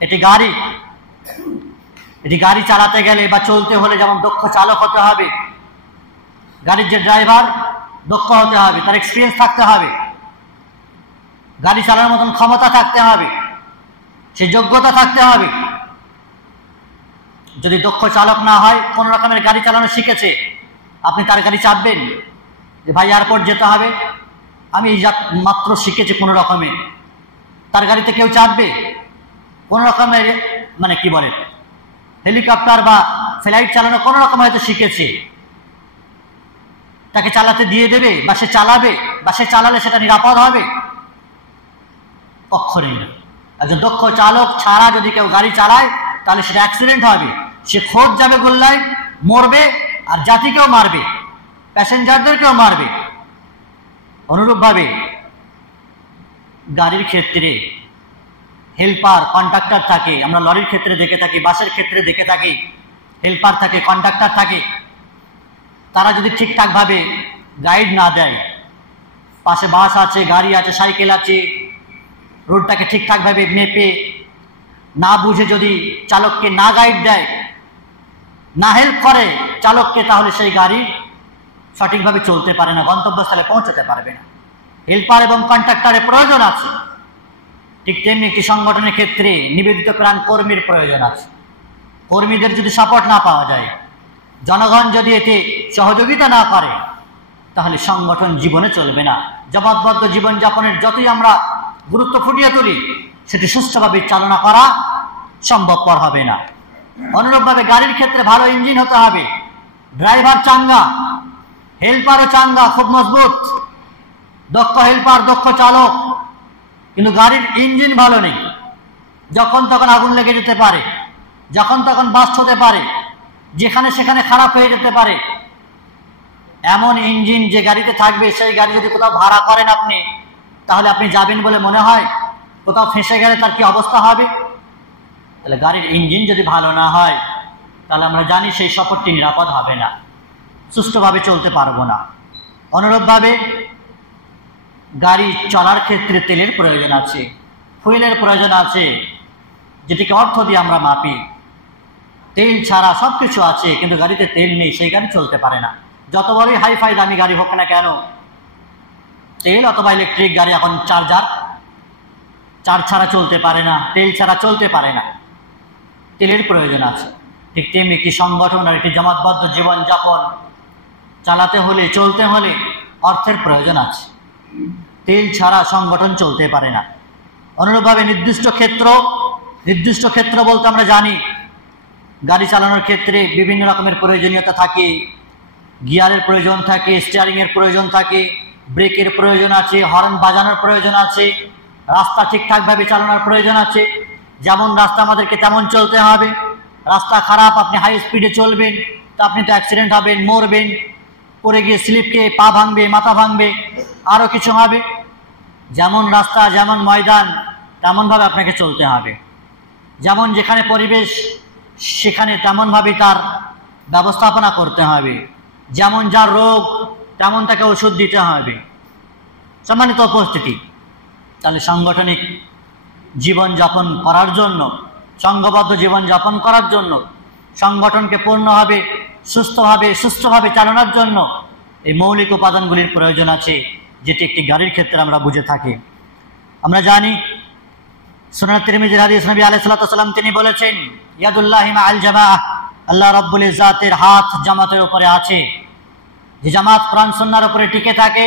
এটি গাড়ি চালাতে গেলে বা চলতে হলে যেমন দক্ষ চালক হতে হবে, গাড়ির যে ড্রাইভার দক্ষ হতে হবে, তার এক্সপিরিয়েন্স থাকতে হবে, গাড়ি চালানোর মতন ক্ষমতা থাকতে হবে, সেই যোগ্যতা থাকতে হবে। যদি দক্ষ চালক না হয়, কোন রকমের গাড়ি চালানো শিখেছে, আপনি তার গাড়ি চাপবেন যে ভাই এয়ারপোর্ট যেতে হবে, আমি এই মাত্র শিখেছি কোনো রকমে, তার গাড়িতে কেউ চাপবে? কোন রকমের মানে কি বলে হেলিকপ্টার বা ফ্লাইট চালানো কোন রকম হয়তো শিখেছে, তাকে চালাতে দিয়ে দেবে বা সে চালাবে বা সে চালালে সেটা নিরাপদ হবে? কখনোই না। একজন দক্ষ চালক ছাড়া যদি কেউ গাড়ি চালায় তাহলে সেটা অ্যাক্সিডেন্ট হবে, সে খোঁজ যাবে গোল্লায়, মরবে, আর জাতিকেও মারবে, প্যাসেঞ্জারদেরকেও মারবে। অনুরূপভাবে গাড়ির ক্ষেত্রে হেল্পার, কন্ডাক্টর থাকে। আমরা লরির ক্ষেত্রে দেখে থাকি, বাসের ক্ষেত্রে দেখে থাকি, হেল্পার থাকে, কন্ডাক্টর থাকে। তারা যদি ঠিকঠাকভাবে গাইড না দেয়, পাশে বাস আছে, গাড়ি আছে, সাইকেল আছে, রোডটাকে ঠিকঠাকভাবে মেপে না বুঝে যদি চালককে না গাইড দেয়, না হেল্প করে চালককে, তাহলে সেই গাড়ি সঠিকভাবে চলতে পারে না, গন্তব্যস্থলে পৌঁছতে পারবে না। হেল্পার এবং কন্ট্রাক্টরের প্রয়োজন আছে। ঠিক তেমনি একটি সংগঠনের ক্ষেত্রে নিবেদিত প্রাণ কর্মীর প্রয়োজন আছে। কর্মীদের যদি সাপোর্ট না পাওয়া যায়, জনগণ যদি এতে সহযোগিতা না করে, তাহলে সংগঠন জীবনে চলবে না। জবাববদ্ধ জীবনযাপনের যতই আমরা গুরুত্ব ফুটিয়ে তুলি, সেটি সুষ্ঠুভাবে চালনা করা সম্ভবপর হবে না। অনুরূপভাবে গাড়ির ক্ষেত্রে ভালো ইঞ্জিন হতে হবে, ড্রাইভার চাঙ্গা, হেল্পারও চাঙ্গা, খুব মজবুত, দক্ষ হেল্পার, দক্ষ চালক, কিন্তু গাড়ির ইঞ্জিন ভালো নেই, যখন তখন আগুন লেগে যেতে পারে, যখন তখন বাস্ট হতে পারে, যেখানে সেখানে খারাপ হয়ে যেতে পারে। এমন ইঞ্জিন যে গাড়িতে থাকবে, সেই গাড়ি যদি কোথাও ভাড়া করেন আপনি, তাহলে আপনি যাবেন বলে মনে হয়? কোথাও ফেঁসে গেলে তার কি অবস্থা হবে? তাহলে গাড়ির ইঞ্জিন যদি ভালো না হয়, তাহলে আমরা জানি সেই সফরটি নিরাপদ হবে না, সুষ্ঠুভাবে চলতে পারবো না। অনুরূপভাবে গাড়ি চলার ক্ষেত্রে তেলের প্রয়োজন আছে, ফুয়েলের প্রয়োজন আছে, যেটিকে অর্থ দিয়ে আমরা মাপি। তেল ছাড়া সব কিছু আছে, কিন্তু গাড়িতে তেল নেই, সেই গাড়ি চলতে পারে না। যত বড়ই হাইফাই দামি গাড়ি হোক না কেন, তেল অথবা ইলেকট্রিক গাড়ি এখন চার্জ ছাড়া চলতে পারে না, তেল ছাড়া চলতে পারে না, তেলের প্রয়োজন আছে। ঠিক তেমনি একটি সংগঠন আর একটি জামাতবদ্ধ জীবনযাপন চালাতে হলে, চলতে হলে অর্থের প্রয়োজন আছে। তেল ছাড়া সংগঠন চলতে পারে না। অনুরূপভাবে নির্দিষ্ট ক্ষেত্র বলতে আমরা জানি গাড়ি চালানোর ক্ষেত্রে বিভিন্ন রকমের প্রয়োজনীয়তা থাকে, গিয়ারের প্রয়োজন থাকে, স্টিয়ারিংয়ের প্রয়োজন থাকে, ব্রেকের প্রয়োজন আছে, হর্ন বাজানোর প্রয়োজন আছে, রাস্তা ঠিকঠাকভাবে চালানোর প্রয়োজন আছে। যেমন রাস্তা আমাদেরকে তেমন চলতে হবে। রাস্তা খারাপ, আপনি হাই স্পিডে চলবেন, তা আপনি তো অ্যাক্সিডেন্ট হবেন, মরবেন, পড়ে গিয়ে স্লিপ খেয়ে পা ভাঙবে, মাথা ভাঙবে, আরও কিছু হবে। যেমন রাস্তা, যেমন ময়দান, তেমনভাবে আপনাকে চলতে হবে। যেমন যেখানে পরিবেশ, সেখানে তেমনভাবেই তার ব্যবস্থাপনা করতে হবে। যেমন যার রোগ, তেমন তাকে ওষুধ দিতে হবে। সম্মানিত উপস্থিতি, তাহলে সাংগঠনিক জীবনযাপন করার জন্য, সংঘবদ্ধ জীবনযাপন করার জন্য, সংগঠনকে পূর্ণভাবে, সুস্থভাবে চালানোর জন্য এই মৌলিক উপাদানগুলির প্রয়োজন আছে, যেটি একটি গাড়ির ক্ষেত্রে আমরা বুঝে থাকি। আমরা জানি সুনান তিরমিজির হাদিস, নবী আলাইহিস সালাতু ওয়াস সালাম তিনি বলেছেন, ইয়াদুল্লাহি মাআল জামাআহ, আল্লাহ রাব্বুল ইজ্জাতের হাত জামাতের উপরে আছে। যে জামাত কোরআন সুন্নাহর উপরে টিকে থাকে,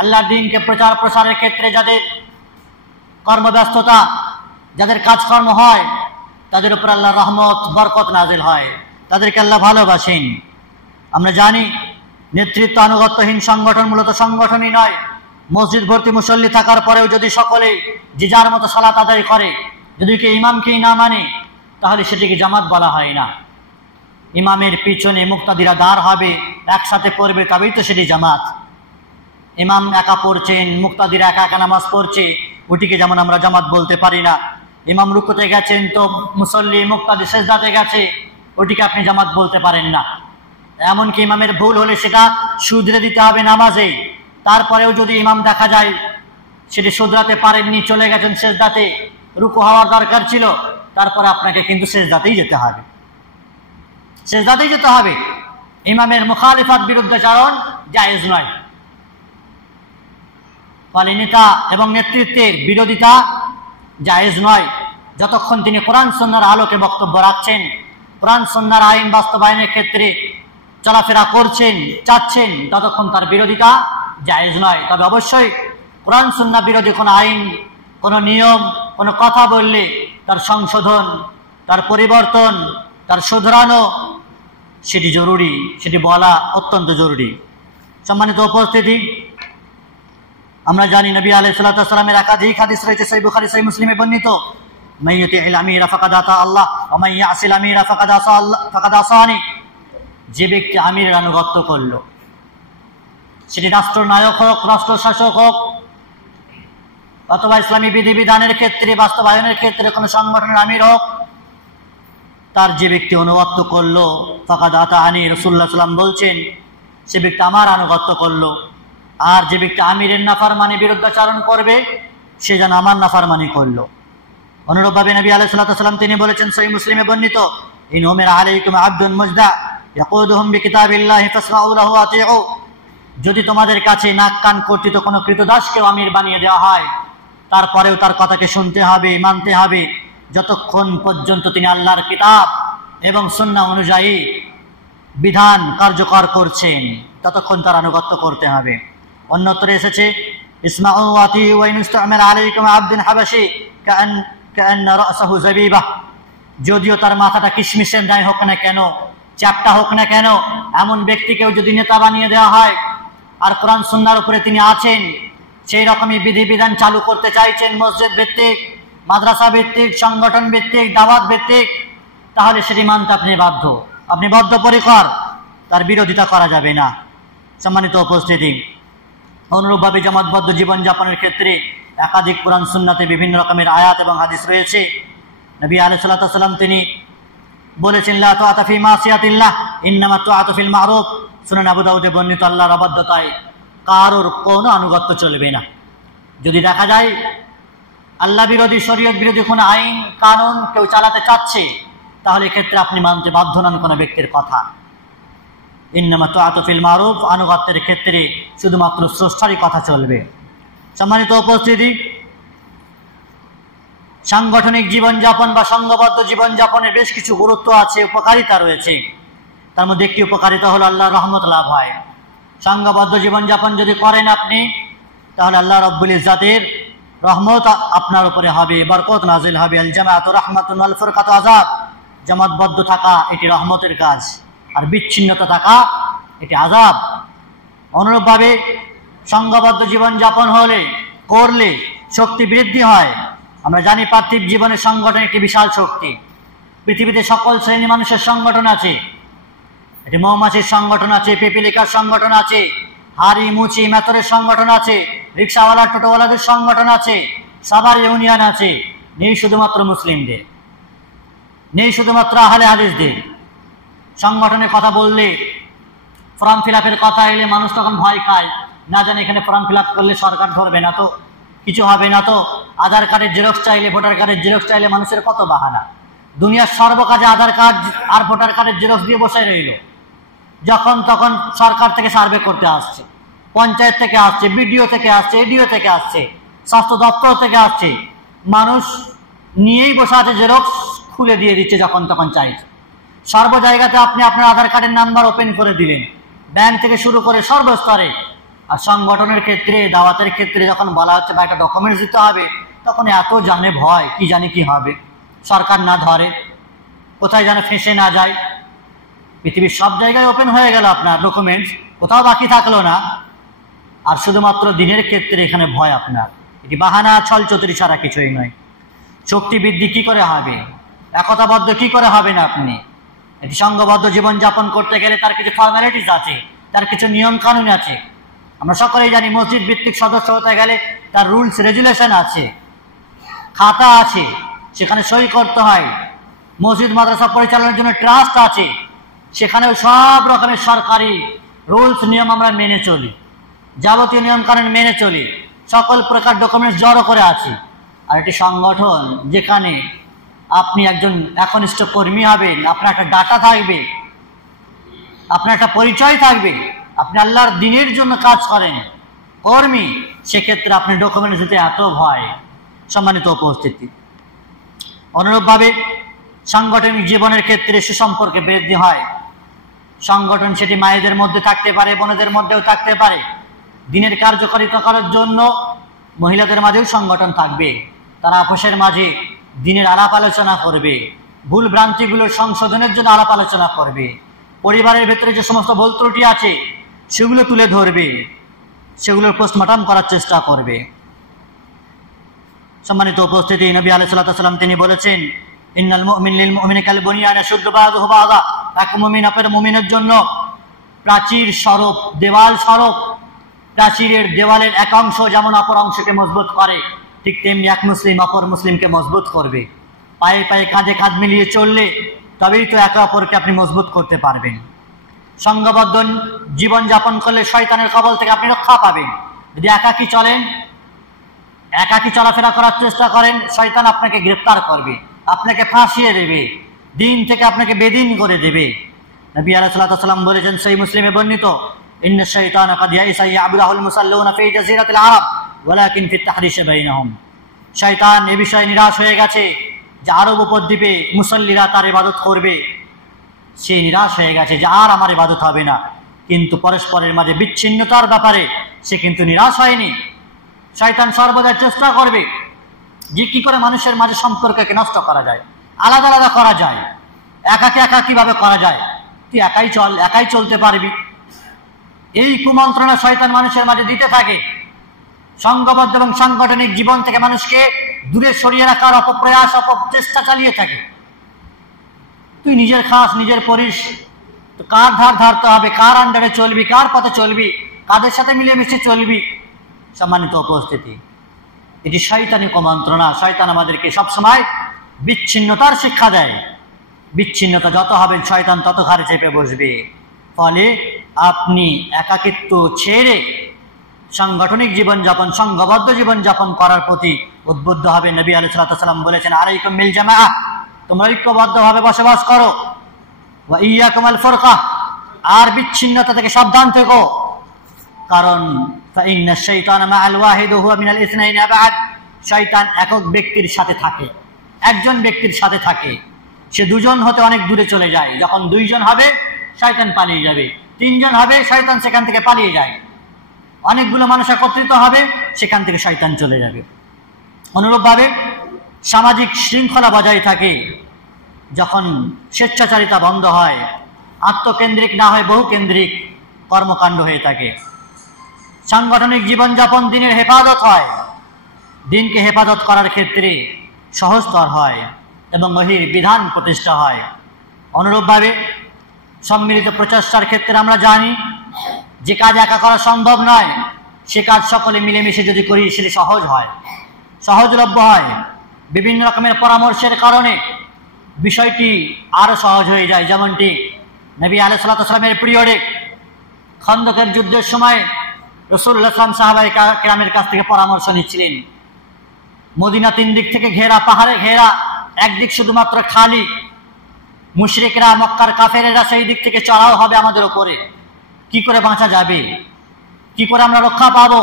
আল্লাহর দ্বীনকে প্রচার প্রসারের ক্ষেত্রে যাদের কর্মব্যস্ততা, যাদের কাজকর্ম হয়, তাদের উপর আল্লাহর রহমত বরকত নাজিল হয়, তাদেরকে আল্লাহ ভালোবাসেন। আমরা জানি নেতৃত্ব আনুগত্যহীন সংগঠন মূলত সংগঠনই নয়। মসজিদ ভর্তি মুসল্লি থাকার পরেও যদি সকলে যে যার মতো সালাত আদায় করে, যদি কেউ ইমামকেই না মানে, তাহলে সেটিকে জামাত বলা হয় না। ইমামের পিছনে মুক্তাদিরা দাঁড় হবে, একসাথে পড়বে, তবেই তো সেটি জামাত। ইমাম একা পড়ছেন, মুক্তাদিরা একা একা নামাজ পড়ছে, ওটিকে যেমন আমরা জামাত বলতে পারি না। ইমাম রুকুতে গেছেন তো মুসল্লি মুক্তাদি সেজদাতে গেছে, ওটিকে আপনি জামাত বলতে পারেন না। এমনকি ইমামের ভুল হলে সেটা শুধরে দিতে হবে নামাজেই। তারপরেও যদি ইমাম দেখা যায় সেটি শুধরাতে পারেননি, চলে গেছেন সেজদাতে, রুকু হওয়ার দরকার ছিল, তারপরে আপনাকে কিন্তু সেজদাতেই যেতে হবে, সেজদাতেই যেতে হবে। ইমামের মুখালিফাত বিরুদ্ধাচরণ জায়েজ নয়। ফলে নেতা এবং নেতৃত্বের বিরোধিতা জায়েজ নয়। যতক্ষণ তিনি কোরআন সুন্নাহর আলোকে বক্তব্য রাখছেন, কোরআন সুন্নাহর আইন বাস্তবায়নের ক্ষেত্রে চলাফেরা করছেন, চাচ্ছেন, ততক্ষণ তার বিরোধিতা জায়েজ নয়। তবে অবশ্যই কোরআন সুন্নাহ বিরোধী কোনো আইন, কোনো নিয়ম, কোনো কথা বললে তার সংশোধন, তার পরিবর্তন, তার শুধরানো সেটি জরুরি, সেটি বলা অত্যন্ত জরুরি। সম্মানিত উপস্থিতি, আমরা জানি নবী আলাইহিস সালাতু ওয়াস সালামের একাধিক হাদিস রয়েছে সহিহ বুখারী, সহিহ মুসলিমে বর্ণিত, মাইয়াতিল আমিরা ফাকাদ আতা আল্লাহ ওয়া মাইয়াসিল আমিরা ফাকাদ আসা আল্লাহ ফাকাদ আসানি। যে ব্যক্তি আমিরের আনুগত্য করল, সেটি রাষ্ট্রনায়ক হোক, রাষ্ট্র শাসক হোক, অথবা ইসলামী বিধিবিধানের ক্ষেত্রে বাস্তবায়নের ক্ষেত্রে কোনো সংগঠনের আমির হোক, তার যে ব্যক্তি অনুগত্য করলো ফাকাদ আতাআনি, রাসূলুল্লাহ সাল্লাল্লাহু আলাইহি ওয়াসাল্লাম বলছেন সে ব্যক্তি আমার আনুগত্য করলো। আর যে ব্যক্তি আমিরের নাফরমানি বিরুদ্ধাচরণ করবে, সে যেন আমার নাফরমানি করলো। অনুরূপভাবে নবী আলাইহিস সালাতু ওয়াস সালাম তিনি বলেছেন, সহিহ মুসলিমে বর্ণিত, ইন উমিরা আলাইকুম আবদুন মুজদা ইয়াকুদুহুম বিকিতাবিল্লাহি ফাসমাউ লাহু ওয়া আতিউ। যদি তোমাদের কাছে নাক কান কর্তৃত কোনো কৃতদাসকেও আমির বানিয়ে দেওয়া হয়, তারপরেও তার কথাকে শুনতে হবে, মানতে হবে, যতক্ষণ পর্যন্ত তিনি আল্লাহর কিতাব এবং সুন্নাহ অনুযায়ী বিধান কার্যকর করছেন, ততক্ষণ তার আনুগত্য করতে হবে। অন্যত্র এসেছে, ইসমাউ ওয়া আতিউ ওয়া ইন ইসতা'মালা আলাইকুম আবদুন হাবাশী কাআন্না রাসাহু যাবিবা। যদিও তার মাথাটা কিশমিশের ন্যায় হোক না কেন, চ্যাপ্টা হোক না কেন, এমন ব্যক্তিকেও যদি নেতা বানিয়ে দেওয়া হয়, আর কোরআন সুন্নাহর উপরে তিনি আছেন, সেই রকমই বিধিবিধান চালু করতে চাইছেন, মসজিদ ভিত্তিক, মাদ্রাসা ভিত্তিক, সংগঠন ভিত্তিক, দাওয়াত ভিত্তিক, তাহলে সেটি মানতে আপনি বাধ্য, আপনি বদ্ধপরিকর, তার বিরোধিতা করা যাবে না। সম্মানিত উপস্থিতি, অনুরূপভাবে জামাতবদ্ধ জীবনযাপনের ক্ষেত্রে একাধিক কোরআন সুন্নাতে বিভিন্ন রকমের আয়াত এবং হাদিস রয়েছে। নবী আলাইহিস সালাতু ওয়াস সালাম তিনি বলেছেন, লা তুআতা ফি মাসিয়াতিল্লাহ ইন্নামা তুআতু ফিল মারুফ। সুনান আবু দাউদে বর্ণিত, আল্লাহর অবাধ্যতায় কারোর কোনো আনুগত্য চলবে না। যদি দেখা যায় আল্লাহ বিরোধী, শরীয়ত বিরোধী কোনো আইন কানুন কেউ চালাতে চাচ্ছে, তাহলে এক্ষেত্রে আপনি মানতে বাধ্য নন কোনো ব্যক্তির কথা। ইন্নামা তুআতু ফিল মারুফ, আনুগত্যের ক্ষেত্রে শুধুমাত্র স্রষ্টারই কথা চলবে। সম্মানিত উপস্থিতি, সাংগঠনিক জীবনযাপন বা সংঘবদ্ধ জীবনযাপনের বেশ কিছু গুরুত্ব আছে, উপকারিতা রয়েছে। তার মধ্যে একটি উপকারিতা হলো আল্লাহর রহমত লাভ হয়। সংঘবদ্ধ জীবনযাপন যদি করেন আপনি, তাহলে আল্লাহ রাব্বুল ইজ্জাতের রহমত আপনার উপরে হবে, বরকত নাজিল হবে। আল জামাআতু রাহমাতুন ওয়াল ফুরকাতু আযাব। জামাতবদ্ধ থাকা এটি রহমতের কাজ, আর বিচ্ছিন্নতা থাকা এটি আযাব। অনুরূপভাবে সংঘবদ্ধ জীবনযাপন করলে শক্তি বৃদ্ধি হয়। আমরা জানি পার্থিব জীবনের সংগঠন একটি বিশাল শক্তি। পৃথিবীতে সকল শ্রেণী মানুষের সংগঠন আছে। এটি মৌমাছির সংগঠন আছে, পিপিলিকার সংগঠন আছে, হাড়ি মুচি মেথরের সংগঠন আছে, রিক্সাওয়ালা টোটোওয়ালাদের সংগঠন আছে, সাভার ইউনিয়ন আছে। নেই শুধুমাত্র মুসলিমদের, নেই শুধুমাত্র আহলে হাদিসদের। সংগঠনের কথা বললে, ফর্ম ফিল আপের কথা এলে মানুষ তখন ভয় খায়, না জানে এখানে ফর্ম ফিল আপ করলে সরকার ধরবে না তো, কিছু হবে না তো। আধার কার্ডের জেরক্স চাইলে, ভোটার কার্ডের জেরক্স চাইলে মানুষের কত বাহানা। দুনিয়ার সর্বকাজে আধার কার্ড আর ভোটার কার্ডের জেরক্স দিয়ে বসে রইল। যখন তখন সরকার থেকে সার্ভে করতে আসছে, পঞ্চায়েত থেকে আসছে, বিডিও থেকে আসছে, এডিও থেকে আসছে, স্বাস্থ্য দপ্তর থেকে আসছে, মানুষ নিয়েই বসে আছে, জেরক্স খুলে দিয়ে দিচ্ছে যখন তখন চাইছে। সর্ব জায়গাতে আপনি আপনার আধার কার্ডের নাম্বার ওপেন করে দিলেন, ব্যাংক থেকে শুরু করে সর্বস্তরে আর সংগঠনের ক্ষেত্রে, দাওয়াতের ক্ষেত্রে যখন বলা হচ্ছে বা একটা ডকুমেন্টস দিতে হবে, তখন এত জানে ভয়, কি জানি কি হবে, সরকার না ধরে, কোথায় যেন ফেঁসে না যায়। পৃথিবীর সব জায়গায় ওপেন হয়ে গেল আপনার ডকুমেন্টস, কোথাও বাকি থাকলো না। আর শুধুমাত্র দিনের ক্ষেত্রে এখানে ভয় আপনার। এটি বাহানা, ছল চতুরি ছাড়া কিছুই নয়। শক্তি বৃদ্ধি কি করে হবে, একতাবদ্ধ কি করে হবে না আপনি? এটি সংঘবদ্ধ জীবনযাপন করতে গেলে তার কিছু ফর্মালিটিস আছে, তার কিছু নিয়ম কানুন আছে। আমরা সকলেই জানি মসজিদ ভিত্তিক সদস্য হতে গেলে তার রুলস রেগুলেশন আছে, খাতা আছে, সেখানে সই করতে হয়। মসজিদ মাদ্রাসা পরিচালনার জন্য ট্রাস্ট আছে, সেখানেও সব রকমের সরকারি রুলস নিয়ম আমরা মেনে চলি, যাবতীয় নিয়ম কানুন মেনে চলি, সকল প্রকার ডকুমেন্টস জড়ো করে আছি। আর একটি সংগঠন যেখানে আপনি একজন একনিষ্ঠ কর্মী হবেন, আপনার একটা ডাটা থাকবে, আপনার একটা পরিচয় থাকবে, আপনি আল্লাহর দ্বীনের জন্য কাজ করেন, কর্মী, সেক্ষেত্রে আপনি ডকুমেন্টস দিতে এত ভয়। সম্মানিত উপস্থিতি, অনুরূপভাবে সাংগঠনিক জীবনের ক্ষেত্রে সুসম্পর্কে বৃদ্ধি হয়। সংগঠন সেটি মায়েদের মধ্যে থাকতে পারে, বোনেদের মধ্যেও থাকতে পারে। দিনের কার্যকারিতা করার জন্য মহিলাদের মাঝেও সংগঠন থাকবে, তারা আপোষের মাঝে দিনের আলাপ আলোচনা করবে, ভুল ভ্রান্তিগুলোর সংশোধনের জন্য আলাপ আলোচনা করবে, পরিবারের ভেতরে যে সমস্ত ভুল ত্রুটি আছে সেগুলো তুলে ধরবে, সেগুলোর পোস্টমর্টম করার চেষ্টা করবে। সম্মানিত উপস্থিতি, নবী আলাইহিস সালাম তিনি বলেছেন, ইন্নাল মুমিন লিল মুমিনি কাল বুনিয়ান ইয়াশুদ্দু বাযুহু বাযা, এক মুমিন অপর মুমিনের জন্য প্রাচীর স্বরূপ, দেওয়াল স্বরূপ। প্রাচীরের দেওয়ালের এক অংশ যেমন অপর অংশকে মজবুত করে, ঠিক তেমনি এক মুসলিম অপর মুসলিমকে মজবুত করবে। পায়ে পায়ে কাঁধে কাঁধ মিলিয়ে চললে তবেই তো একে অপরকে আপনি মজবুত করতে পারবেন। সংঘবদ্ধ জীবনযাপন করলে শয়তানের কবল থেকে আপনি রক্ষা পাবেন। যদি একাকী চলেন, একাকী চলাফেরা করার চেষ্টা করেন, শয়তান আপনাকে গ্রেফতার করবে, আপনাকে ফাঁসিয়ে দেবে, দিন থেকে আপনাকে বেদিন করে দেবে। নবী আলাইহিস সালাম বলেছেন, সহিহ মুসলিমে বর্ণিত, ইন্না শাইতানা কাদ ইয়াইসা ইয়াবুদাহুল মুসাল্লুনা ফি জাজিরাতিল আরব ওয়ালাকিন ফি তাহরিশ বাইনহুম। শয়তান এ বিষয়ে নিরাশ হয়ে গেছে যে আরব উপদ্বীপে মুসল্লিরা তার ইবাদত করবে, সে নিরাশ হয়ে গেছে যে আর আমার ইবাদত হবে না। কিন্তু পরস্পরের মাঝে বিচ্ছিন্নতার ব্যাপারে সে কিন্তু নিরাশ হয়নি। শয়তান সর্বদা চেষ্টা করবে যে কি করে মানুষের মাঝে সম্পর্ককে নষ্ট করা যায়, আলাদা আলাদা করা যায়, একাকে একা কিভাবে করা যায়, তুই একাই চল, একাই চলতে পারবি। এই কুমন্ত্রণা শয়তান মানুষের মাঝে দিতে থাকে। সংঘবদ্ধ এবং সাংগঠনিক জীবন থেকে মানুষকে দূরে সরিয়ে রাখার অপপ্রয়াস, অপচেষ্টা চালিয়ে থাকে। তুই নিজের খাস, নিজের পরিস, তো কার ধার ধারতে হবে, কার আন্ডারে চলবি, কার পথে চলবি, কাদের সাথে মিলেমিশে চলবি। সম্মানিত উপস্থিতি, এটি শয়তানি কুমন্ত্রণা। শয়তান আমাদেরকে সবসময় বিচ্ছিন্নতার শিক্ষা দেয়। বিচ্ছিন্নতা যত হবেন শয়তান তত ঘাড়ে চেপে বসবে। ফলে আপনি একাকিত্ব ছেড়ে সাংগঠনিক জীবনযাপন, সংঘবদ্ধ জীবনযাপন করার প্রতি উদ্বুদ্ধ হবে। নবী আলাইহিস সালাম বলেছেন, আলাইকুম বিল জামাআহ, তোমরা ঐক্যবদ্ধভাবে বসবাস করো। ওয়া ইয়াকুম আল ফুরকা, আর বিচ্ছিন্নতা থেকে সাবধান থেকো। কারণ ফাইন্না শাইতানা মাআল ওয়াহিদ ওয়া হুয়া মিনাল ইসনাইনি আবাদ, শয়তান একক ব্যক্তির সাথে থাকে, একজন ব্যক্তির সাথে থাকে, সে দুজন হতে অনেক দূরে চলে যায়। যখন দুইজন হবে শয়তান পালিয়ে যাবে, তিনজন হবে শয়তান সেখান থেকে পালিয়ে যায়, অনেকগুলো মানুষ একত্রিত হবে সেখান থেকে শয়তান চলে যাবে। অনুরূপভাবে সামাজিক শৃঙ্খলা বজায় থাকে যখন স্বেচ্ছাচারিতা বন্ধ হয়, আত্মকেন্দ্রিক না হয় বহুকেন্দ্রিক কর্মকাণ্ড হয়ে থাকে। সাংগঠনিক জীবনযাপন দিনের হেফাজত হয়, দিনকে হেফাজত করার ক্ষেত্রে সহজতর হয় এবং ওহীর বিধান প্রতিষ্ঠা হয়। অনুরূপভাবে সম্মিলিত প্রচেষ্টার ক্ষেত্রে আমরা জানি যে কাজ একা করা সম্ভব নয়, সে কাজ সকলে মিলেমিশে যদি করি সেটি সহজ হয়, সহজলভ্য হয়। বিভিন্ন রকমের পরামর্শের কারণে বিষয়টি আরো সহজ হয়ে যায়। যেমনটি নবী আলাইহিস সালামের পিরিয়ডে খন্দকের যুদ্ধের সময় রাসূলুল্লাহ সাল্লাল্লাহু আলাইহি ওয়াসাল্লাম সাহাবায়ে কেরামের কাছ থেকে পরামর্শ নিচ্ছিলেন। মদিনা তিন দিক থেকে ঘেরা, পাহাড়ে ঘেরা, একদিক শুধুমাত্র খালি, মুশরিকরা, মক্কার কাফেরেরা সেই দিক থেকে চড়াও হবে আমাদের উপরে, কি করে বাঁচা যাবে, কি করে আমরা রক্ষা পাবো?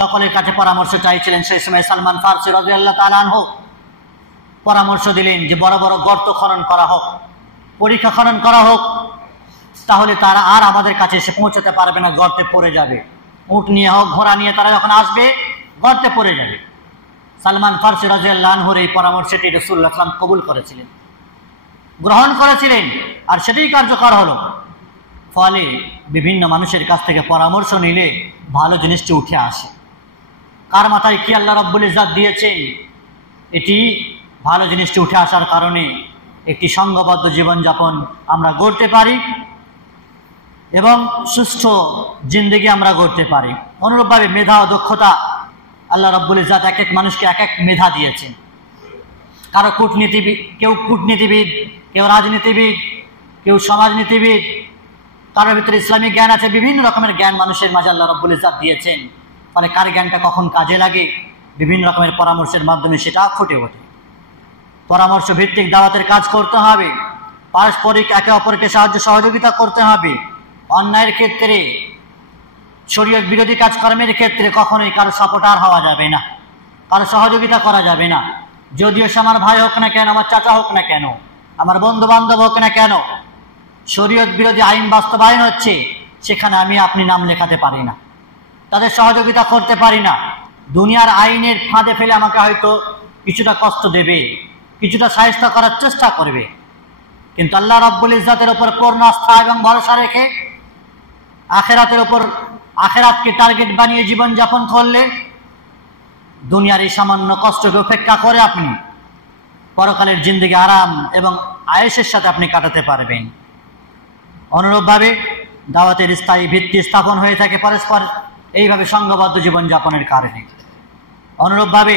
সকলের কাছে পরামর্শ চাইছিলেন। সেই সময় সালমান ফারসি রাদিয়াল্লাহু তাআলা আনহু পরামর্শ দিলেন যে বড় বড় গর্ত খনন করা হোক, পরীক্ষা খনন করা হোক, তাহলে তারা আর আমাদের কাছে এসে পৌঁছাতে পারবে না, গর্তে পড়ে যাবে। উট নিয়ে হোক ঘোড়া নিয়ে তারা যখন আসবে গর্তে পড়ে যাবে। সালমান ফারসি রাদিয়াল্লাহু আনহুর এই পরামর্শটি রাসূলুল্লাহ সাল্লাল্লাহু আলাইহি ওয়াসাল্লাম কবুল করেছিলেন, গ্রহণ করেছিলেন, আর সেটাই কার্যকর হলো। ফলে বিভিন্ন মানুষের কাছ থেকে পরামর্শ নিলে ভালো জিনিসটি উঠে আসে। কার মাথায় কি আল্লাহ রাব্বুল ইজ্জত দিয়েছেন, এটি ভালো জিনিসটি উঠে আসার কারণে একটি সংঘবদ্ধ জীবনযাপন আমরা গড়তে পারি এবং সুস্থ জিন্দেগি আমরা গড়তে পারি। অনুরূপভাবে মেধা ও দক্ষতা আল্লাহ রাব্বুল ইজ্জত এক এক মানুষকে এক এক মেধা দিয়েছেন। কারো কূটনীতিবিদ, কেউ কূটনীতিবিদ, কেউ রাজনীতিবিদ, কেউ সমাজনীতিবিদ, কারোর ভিতরে ইসলামিক জ্ঞান আছে, বিভিন্ন রকমের জ্ঞান মানুষের মাঝে আল্লাহ রাব্বুল ইজ্জত দিয়েছেন। ফলে কার জ্ঞানটা কখন কাজে লাগে বিভিন্ন রকমের পরামর্শের মাধ্যমে সেটা ফুটে ওঠে। পরামর্শ ভিত্তিক দাওয়াতের কাজ করতে হবে, পারস্পরিক একে অপরকে সাহায্য সহযোগিতা করতে হবে। অন্যায়ের ক্ষেত্রে, শরীয়ত বিরোধী কাজকর্মের ক্ষেত্রে কখনোই কারো সাপোর্টার হওয়া যাবে না, কারো সহযোগিতা করা যাবে না। যদিও সে আমার ভাই হোক না কেন, আমার চাচা হোক না কেন, আমার বন্ধু বান্ধব হোক না কেন, শরীয়ত বিরোধী আইন বাস্তবায়ন হচ্ছে, সেখানে আমি আপনি নাম লেখাতে পারি না, তাদের সহযোগিতা করতে পারি না। দুনিয়ার আইনের ফাঁদে ফেলে আমাকে হয়তো কিছুটা কষ্ট দেবে, কিছুটা সাহায্য করার চেষ্টা করবে, কিন্তু আল্লাহ রাব্বুল ইজ্জতের উপর পূর্ণ আস্থা এবং ভরসা রেখে আখিরাতের উপর, আখিরাতকে টার্গেট বানিয়ে জীবনযাপন করলে দুনিয়ার এই সামান্য কষ্টকে উপেক্ষা করে আপনি পরকালের জিন্দেগি আরাম এবং আয়েশের সাথে আপনি কাটাতে পারবেন। অনুরূপভাবে দাওয়াতের স্থায়ী ভিত্তি স্থাপন হয়ে থাকে পরস্পর এইভাবে সংঘবদ্ধ জীবনযাপনের কারণে। অনুরূপভাবে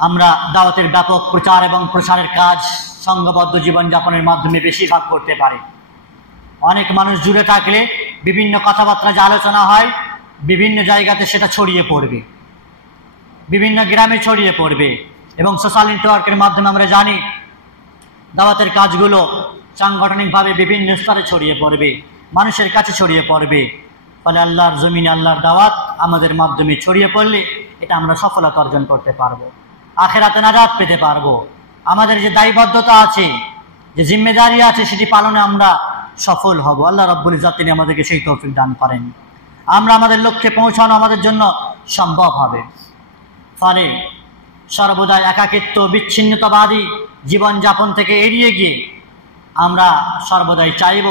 আমরা দাওয়াতের ব্যাপক প্রচার এবং প্রসারের কাজ সংঘবদ্ধ জীবনযাপনের মাধ্যমে বেশিরভাগ করতে পারি। অনেক মানুষ জুড়ে থাকলে বিভিন্ন কথাবার্তা যে আলোচনা হয় বিভিন্ন জায়গাতে সেটা ছড়িয়ে পড়বে, বিভিন্ন গ্রামে ছড়িয়ে পড়বে, এবং সোশ্যাল নেটওয়ার্কের মাধ্যমে আমরা জানি দাওয়াতের কাজগুলো সাংগঠনিকভাবে বিভিন্ন স্তরে ছড়িয়ে পড়বে, মানুষের কাছে ছড়িয়ে পড়বে। ফলে আল্লাহর জমিনে আল্লাহর দাওয়াত আমাদের মাধ্যমে ছড়িয়ে পড়লে এটা আমরা সফলতা অর্জন করতে পারবো, আখিরাতে নাজাত পেতে পারবো। আমাদের যে দায়বদ্ধতা আছে, যে জিম্মেদারি আছে, সেটি পালনে আমরা সফল হব। আল্লাহ রাব্বুল ইজ্জত তিনি আমাদেরকে সেই তৌফিক দান করেন, আমরা আমাদের লক্ষ্যে পৌঁছানো আমাদের জন্য সম্ভব হবে। ফলে সর্বদাই একাকিত্ব, বিচ্ছিন্নতাবাদী জীবনযাপন থেকে এড়িয়ে গিয়ে আমরা সর্বদাই চাইব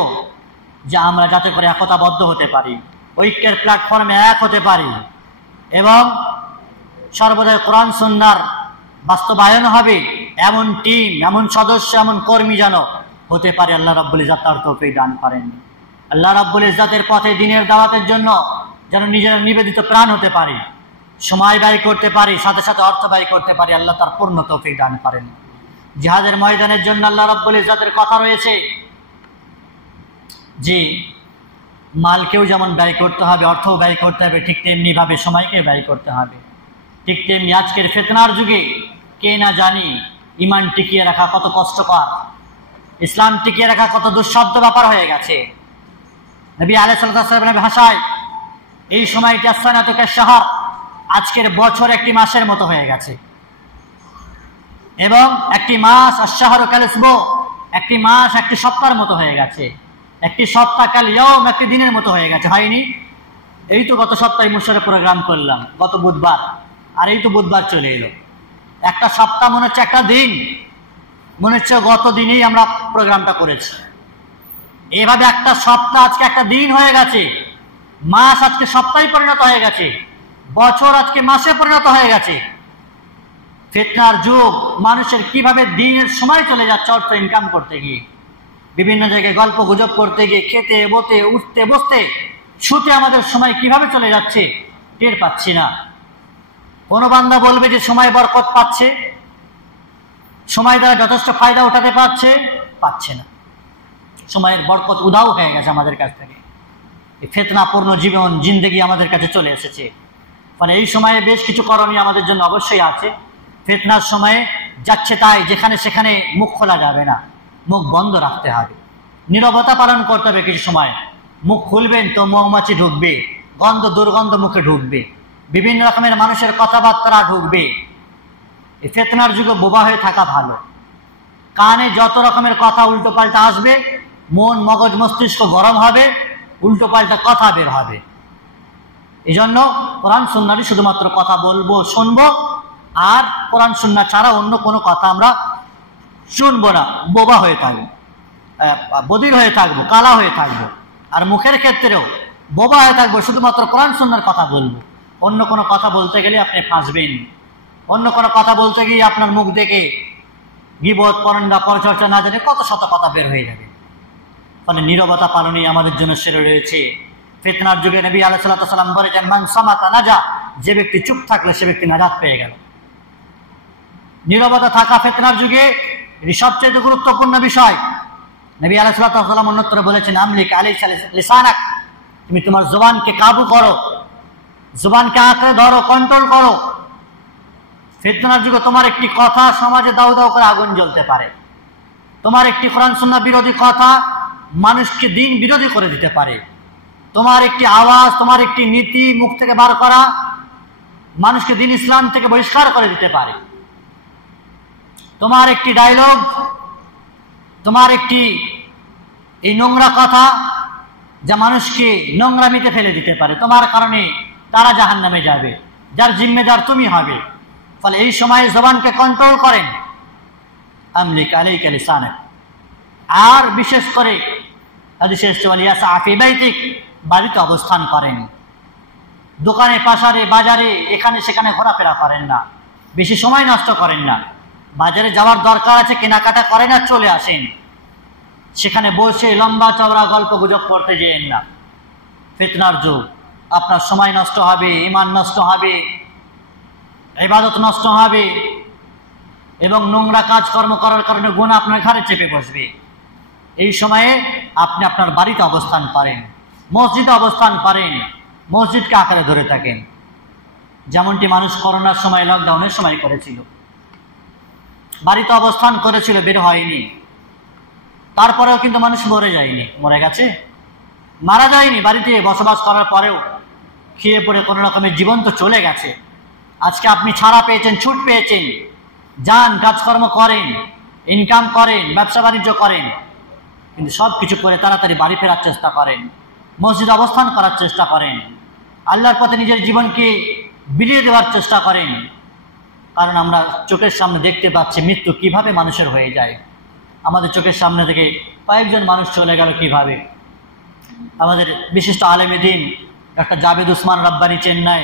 যে আমরা যাতে করে একতাবদ্ধ হতে পারি, ঐক্যের প্ল্যাটফর্মে এক হতে পারি, এবং সর্বদাই কোরআন সুন্নাহর বাস্তবায়ন হবে এমন টিম, এমন সদস্য, এমন কর্মী যেন হতে পারে। আল্লাহ রাব্বুল ইজ্জত তার তৌফিক দান করেন। আল্লাহ রাব্বুল ইজ্জতের পথে দ্বীনের দাওয়াতের জন্য যেন নিজেরা নিবেদিত প্রাণ হতে পারি, সময় ব্যয় করতে পারি, সাথে সাথে অর্থ ব্যয় করতে পারি। আল্লাহ তার পূর্ণ তৌফিক দান করেন। জিহাদের ময়দানের জন্য আল্লাহ রাব্বুল ইজ্জতের কথা রয়েছে যে মালকেও যেমন ব্যয় করতে হবে, অর্থও ব্যয় করতে হবে, ঠিক তেমনি ভাবে সময়কে ব্যয় করতে হবে। ঠিক তেমনি আজকের ফিতনার যুগে কে না জানি ঈমান টিকিয়ে রাখা কত কষ্টকর, ইসলাম টিকিয়ে রাখা কত দুঃসাধ্য ব্যাপার হয়ে গেছে। নবী আলাইহিস সালামের ভাষায় এই সময়টি আসানাতুকা শাহর, আজকের বছর একটি মাসের মতো হয়ে গেছে, এবং একটি মাস আশ-শাহরু কাল-উসবু, একটি মাস একটি সপ্তাহের মতো হয়ে গেছে, একটি সপ্তাহ কাল ইয়াউম একটি দিনের মতো হয়ে গেছে। হয়নি? এই তো গত সপ্তাহে মুশারে প্রোগ্রাম করলাম, গত বুধবার, আর এই তো বুধবার চলে এলো। একটা সপ্তাহ মনে হচ্ছে একটা দিন, মনে হচ্ছে গত দিনেই আমরা প্রোগ্রামটা করেছি। এভাবে একটা সপ্তাহ আজকে একটা দিন হয়ে গেছে, মাস আজকে সপ্তাহে পরিণত হয়ে গেছে, বছর আজকে মাসে পরিণত হয়ে গেছে। ফিতনার যুগ, মানুষের কিভাবে দিনের সময় চলে যাচ্ছে অর্থ ইনকাম করতে গিয়ে, বিভিন্ন জায়গায় গল্প গুজব করতে গিয়ে, খেতে বসতে, উঠতে বসতে, শুতে আমাদের সময় কিভাবে চলে যাচ্ছে টের পাচ্ছি না। কোনো বান্দা বলবে যে সময় বরকত পাচ্ছে, সময় দ্বারা যথেষ্ট ফায়দা উঠাতে পারছে না। সময়ের বরকত উধাও হয়ে গেছে আমাদের কাছ থেকে। এই ফিতনাপূর্ণ জীবন জিন্দেগি আমাদের কাছে চলে এসেছে। মানে এই সময়ে বেশ কিছু করণীয় আমাদের জন্য অবশ্যই আছে। ফিতনার সময়ে যাচ্ছে তাই যেখানে সেখানে মুখ খোলা যাবে না, মুখ বন্ধ রাখতে হবে, নীরবতা পালন করতে হবে। কিছু সময় মুখ খুলবেন তো মৌমাছি ঢুকবে, গন্ধ দুর্গন্ধ মুখে ঢুকবে, বিভিন্ন রকমের মানুষের কথাবার্তা ঢুকবে। এই ফিতনার যুগে বোবা হয়ে থাকা ভালো। কানে যত রকমের কথা উল্টো পাল্টা আসবে, মন মগজ মস্তিষ্ক গরম হবে, উল্টো পাল্টা কথা বের হবে। এই জন্য কোরআন সুন্নাহরই শুধুমাত্র কথা বলবো, শুনবো, আর কোরআন সুন্নাহ ছাড়া অন্য কোনো কথা আমরা শুনবো না। বোবা হয়ে থাকবো, বধির হয়ে থাকবো, কালা হয়ে থাকবো। আর মুখের ক্ষেত্রেও বোবা হয়ে থাকবো, শুধুমাত্র কোরআন সুন্নাহর কথা বলবো। অন্য কোনো কথা বলতে গেলে আপনি ফাঁসবেন। অন্য কোনো কথা বলতে গিয়ে আপনার মুখ দেখে গীবত, পরনিন্দা, পরচর্চা না জানে কত শত কথা বের হয়ে যাবে। ফলে নীরবতা পালনই আমাদের জন্য সেরে রয়েছে। ফিতনার যুগে নবী আলাইহিস সালাম বলেছেন, মান সামাতা নাজা, যে ব্যক্তি চুপ থাকলে সে ব্যক্তি নাজাত পেয়ে গেল। নীরবতা থাকা ফিতনার যুগে এটি সবচেয়ে গুরুত্বপূর্ণ বিষয়। নবী আলাইহিস সালাম অন্যত্র বলেছেন, আমলিক আলাইকা লিসানাক, তুমি তোমার জবানকে কাবু করো, জবানকে আঁকড়ে ধরো, কন্ট্রোল করো। ফিতনার যুগে তোমার একটি কথা সমাজে দাউ দাউ করে আগুন জ্বলতে পারে। তোমার একটি কোরআন সুন্নাহ বিরোধী কথা মানুষকে দিন বিরোধী করে দিতে পারে। তোমার একটি আওয়াজ, তোমার একটি নীতি মুখ থেকে বার করা মানুষকে দিন ইসলাম থেকে বহিষ্কার করে দিতে পারে। তোমার একটি ডায়লগ, তোমার একটি এই নোংরা কথা যা মানুষকে নোংরামিতে ফেলে দিতে পারে, তোমার কারণে তারা জাহান্নামে যাবে, যার জিম্মেদার তুমি হবে। ফলে এই সময়ে জবানকে কন্ট্রোল করেন। আমলিক আলাইকা লিসানাক। আর বিশেষ করে হাদিসে এসেছে, ওয়ালিয়াসা ফি বাইতিক, বাড়িতে অবস্থান করেন। দোকানে, পাশারে, বাজারে এখানে সেখানে ঘোরাফেরা করেন না, বেশি সময় নষ্ট করেন না। বাজারে যাওয়ার দরকার আছে, কেনাকাটা করেন আর চলে আসেন। সেখানে বসে লম্বা চওড়া গল্প গুজব করতে যেয়েন না। ফিতনার যুগ, আপনার সময় নষ্ট হবে, ঈমান নষ্ট হবে, ইবাদত নষ্ট হবে, এবং নোংরা কাজকর্ম করার কারণে গুনাহ আপনার ঘাড়ে চেপে বসবে। এই সময়ে আপনি আপনার বাড়িতে অবস্থান করেন, মসজিদে অবস্থান করেন, মসজিদকে আঁকড়ে ধরে থাকেন, যেমনটি মানুষ করোনার সময়, লকডাউনের সময় করেছিল। বাড়িতে অবস্থান করেছিল, বের হয়নি। তারপরেও কিন্তু মানুষ মরে যায়নি, মরে গেছে, মারা যায়নি। বাড়িতে বসবাস করার পরেও খেয়ে পড়ে কোনো রকমের জীবন তো চলে গেছে। আজকে আপনি ছাড়া পেয়েছেন, ছুট পেয়েছেন, যান, কাজকর্ম করেন, ইনকাম করেন, ব্যবসা বাণিজ্য করেন, কিন্তু সব কিছু করে তাড়াতাড়ি বাড়ি ফেরার চেষ্টা করেন, মসজিদ অবস্থান করার চেষ্টা করেন, আল্লাহর পথে নিজের জীবনকে বিলিয়ে দেওয়ার চেষ্টা করেন। কারণ আমরা চোখের সামনে দেখতে পাচ্ছি মৃত্যু কিভাবে মানুষের হয়ে যায়। আমাদের চোখের সামনে থেকে কয়েকজন মানুষ চলে গেল কিভাবে। আমাদের বিশিষ্ট আলেমে দ্বীন ডক্টর জাভেদ উসমান রাব্বানী চেন্নাই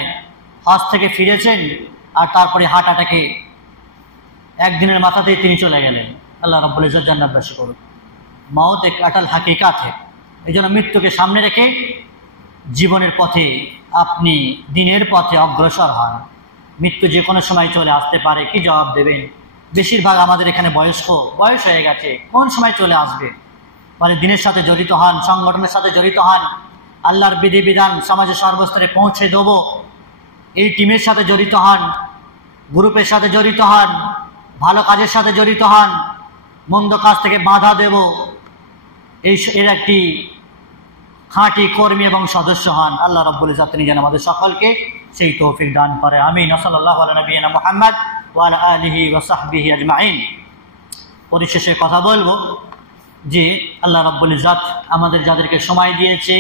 হজ থেকে ফিরেছেন, আর তারপরে হার্ট অ্যাটাকে একদিনের মাথাতেই তিনি চলে গেলেন। আল্লাহ রাব্বুল ইজ্জত জান্নাতবাসী করুন। মওত এক আটাল হাকিকাত है। এই জন্য মৃত্যুকে সামনে রেখে জীবনের পথে আপনি দিনের পথে অগ্রসর হন। মৃত্যু যে কোনো সময় চলে আসতে পারে, কি জবাব দেবেন? বেশিরভাগ আমাদের এখানে বয়স হয়ে গেছে, কোন সময় চলে আসবে। মানে দিনের সাথে জড়িত হন, সংগঠনের সাথে জড়িত হন, আল্লাহর বিধিবিধান সমাজের সর্বস্তরে পৌঁছে দেবো, এই টিমের সাথে জড়িত হন, গ্রুপের সাথে জড়িত হন, ভালো কাজের সাথে জড়িত হন, মন্দ কাজ থেকে বাধা দেব, এর একটি খাঁটি কর্মী এবং সদস্য হন। আল্লাহ রাব্বুল ইজ্জত তিনি যেন আমাদের সকলকে সেই তৌফিক দান করে। আমিন। সাল্লাল্লাহু আলা নবিয়িনা মুহাম্মদ ওয়া আলা আলিহি ওয়া সাহবিহি আজমাইন। পরিশেষে কথা বলবো যে আল্লাহ রাব্বুল ইজ্জত আমাদের যাদেরকে সময় দিয়েছে,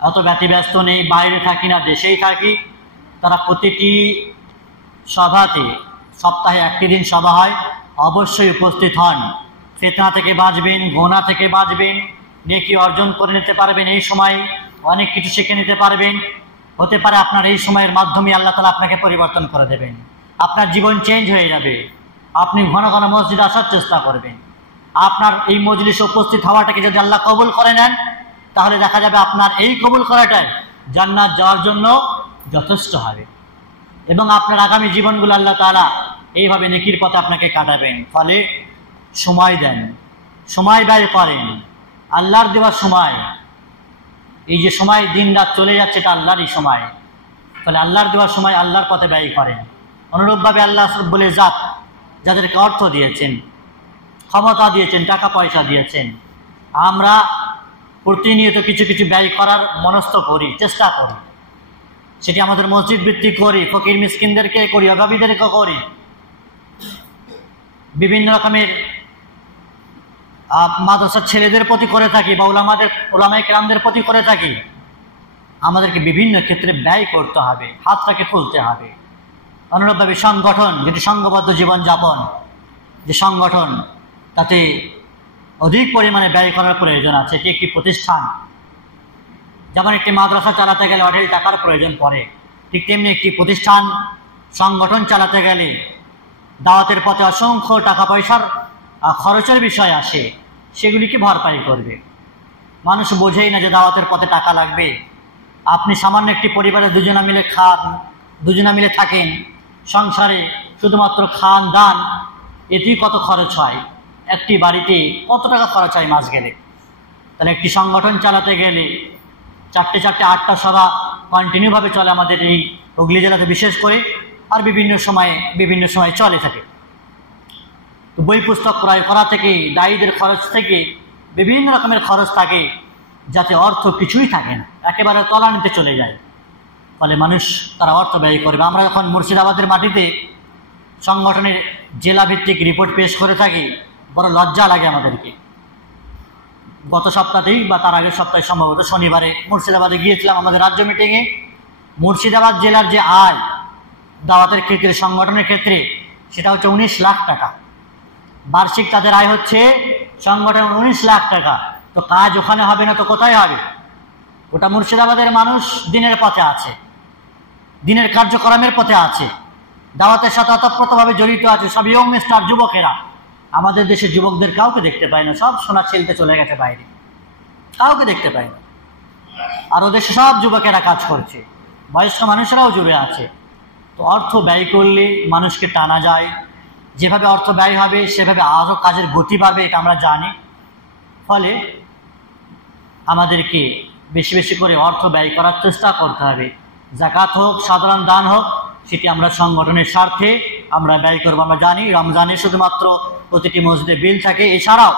এত ব্যতিব্যস্ত নেই, বাইরে থাকি না, দেশেই থাকি, তারা প্রতিটি সভাতে, সপ্তাহে একটি দিন সভা হয়, অবশ্যই উপস্থিত হন। ফিতনা থেকে বাঁচবেন, গুনাহ থেকে বাঁচবেন, নেকি অর্জন করে নিতে পারবেন। এই সময় অনেক কিছু শিখে নিতে পারবেন। হতে পারে আপনার এই সময়ের মাধ্যমে আল্লাহ তাআলা আপনাকে পরিবর্তন করে দেবেন, আপনার জীবন চেঞ্জ হয়ে যাবে। আপনি ঘন ঘন মসজিদে আসার চেষ্টা করবেন। আপনার এই মজলিসে উপস্থিত হওয়াটাকে যদি আল্লাহ কবুল করে নেন, তাহলে দেখা যাবে আপনার এই কবুল করাটাই জান্নাত যাওয়ার জন্য যথেষ্ট হবে, এবং আপনার আগামী জীবনগুলো আল্লাহ তাআলা এইভাবে নেকির পথে আপনাকে কাটাবেন। ফলে সময় দেন, সময় ব্যয় করেন, আল্লাহর দেওয়া সময়। এই যে সময় দিন রাত চলে যাচ্ছে, এটা আল্লাহরই সময়। ফলে আল্লাহর দেওয়া সময় আল্লাহর পথে ব্যয় করেন। অনুরূপভাবে আল্লাহ রাব্বুল ইজ্জত যাদেরকে অর্থ দিয়েছেন, ক্ষমতা দিয়েছেন, টাকা পয়সা দিয়েছেন, আমরা প্রতিনিয়ত কিছু কিছু ব্যয় করার মনস্থ করি, চেষ্টা করি। সেটি আমাদের মসজিদ ভিত্তিক করি, ফকির মিসকিনদেরকে করি, অভাবীদেরকে করি, বিভিন্ন রকমের মাদ্রাসার ছেলেদের প্রতি করে থাকি, বা ওলামায়ে কেরামদের প্রতি করে থাকি। আমাদেরকে বিভিন্ন ক্ষেত্রে ব্যয় করতে হবে, হাতটাকে খুলতে হবে। অনুরূপভাবে সংগঠন, যেটি সংঘবদ্ধ জীবনযাপন, যে সংগঠন, তাতে অধিক পরিমাণে ব্যয় করার প্রয়োজন আছে। এটি একটি প্রতিষ্ঠান। যেমন একটি মাদ্রাসা চালাতে গেলে অঢেল টাকার প্রয়োজন পড়ে, ঠিক তেমনি একটি প্রতিষ্ঠান সংগঠন চালাতে গেলে দাওয়াতের পথে অসংখ্য টাকা পয়সার খরচের বিষয় আসে, সেগুলিকে ভরপাই করবে। মানুষ বোঝেই না যে দাওয়াতের পথে টাকা লাগবে। আপনি সামান্য একটি পরিবারে দুজনা মিলে খান, দুজনা মিলে থাকেন, সংসারে শুধুমাত্র খান দান, এতেই কত খরচ হয়। একটি বাড়িতে কত টাকা খরচ হয় মাস গেলে। তাহলে একটি সংগঠন চালাতে গেলে 4টে 8টা সভা কন্টিনিউভাবে চলে আমাদের এই হুগলি জেলাতে বিশেষ করে, আর বিভিন্ন সময়ে চলে থাকে। তো বই পুস্তক ক্রয় করা থেকে, দায়ীদের খরচ থেকে বিভিন্ন রকমের খরচ থাকে, যাতে অর্থ কিছুই থাকে না, একেবারে তলানিতে চলে যায়। ফলে মানুষ তারা অর্থ ব্যয় করবে। আমরা যখন মুর্শিদাবাদের মাটিতে সংগঠনের জেলাভিত্তিক রিপোর্ট পেশ করে থাকি, বড় লজ্জা লাগে আমাদেরকে। গত সপ্তাহেই বা তার আগের সপ্তাহে সম্ভবত শনিবারে মুর্শিদাবাদে গিয়েছিলাম আমাদের রাজ্য মিটিংয়ে। মুর্শিদাবাদ জেলার যে আয় দাওয়াতের ক্ষেত্রে, সংগঠনের ক্ষেত্রে, সেটা হচ্ছে 19 লাখ টাকা। বার্ষিক তাদের আয় হচ্ছে সংগঠন 19 লাখ টাকা। তো কাজ ওখানে হবে না তো কোথায় হবে? ওটা মুর্শিদাবাদের মানুষ দিনের পথে আছে, দিনের কার্যক্রমের পথে আছে, দাওয়াতের সাথে অতপ্রতভাবে জড়িত আছে। সব ইয়ং স্টার যুবকেরা। আমাদের দেশের যুবকদের কাউকে দেখতে পাই না, সব সোনা ছেলতে চলে গেছে বাইরে, কাউকে দেখতে পাই না। আর ওদের সব যুবকেরা কাজ করছে, বয়স্ক মানুষেরাও জুড়ে আছে। তো অর্থ ব্যয় করলে মানুষকে টানা যায়। যেভাবে অর্থ ব্যয় হবে সেভাবে আরও কাজের গতি বাড়বে, এটা আমরা জানি। ফলে আমাদেরকে বেশি বেশি করে অর্থ ব্যয় করার চেষ্টা করতে হবে। যাকাত হোক, সাধারণ দান হোক, সেটি আমরা সংগঠনের স্বার্থে আমরা ব্যয় করবো। আমরা জানি রমজানে শুধুমাত্র প্রতিটি মসজিদে বিল থাকে, এছাড়াও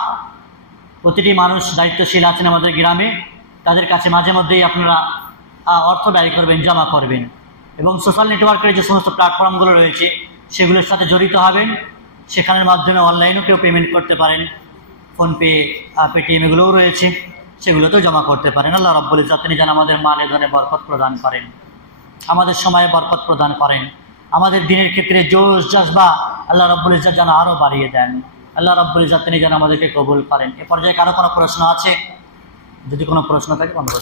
প্রতিটি মানুষ দায়িত্বশীল আছেন আমাদের গ্রামে, তাদের কাছে মাঝে মধ্যেই আপনারা অর্থ ব্যয় করবেন, জমা করবেন। এবং সোশ্যাল নেটওয়ার্কের যে সমস্ত প্ল্যাটফর্মগুলো রয়েছে সেগুলোর সাথে জড়িত হবেন। সেখানের মাধ্যমে অনলাইনেও কেউ পেমেন্ট করতে পারেন, ফোনপে, পেটিএম এগুলোও রয়েছে, সেগুলোতেও জমা করতে পারেন। আল্লাহ রাব্বুল ইজ্জত তিনি যেন আমাদের মালে ধনে বরকত প্রদান করেন, আমাদের সময়ে বরকত প্রদান করেন, আমাদের দিনের ক্ষেত্রে জোশ জজবা আল্লাহ রাব্বুল ইজ্জত যেন আরও বাড়িয়ে দেন। আল্লাহ রাব্বুল ইজ্জত তিনি যেন আমাদেরকে কবুল করেন। এ পর্যায়ে কারো কোনো প্রশ্ন আছে? যদি কোনো প্রশ্ন থাকে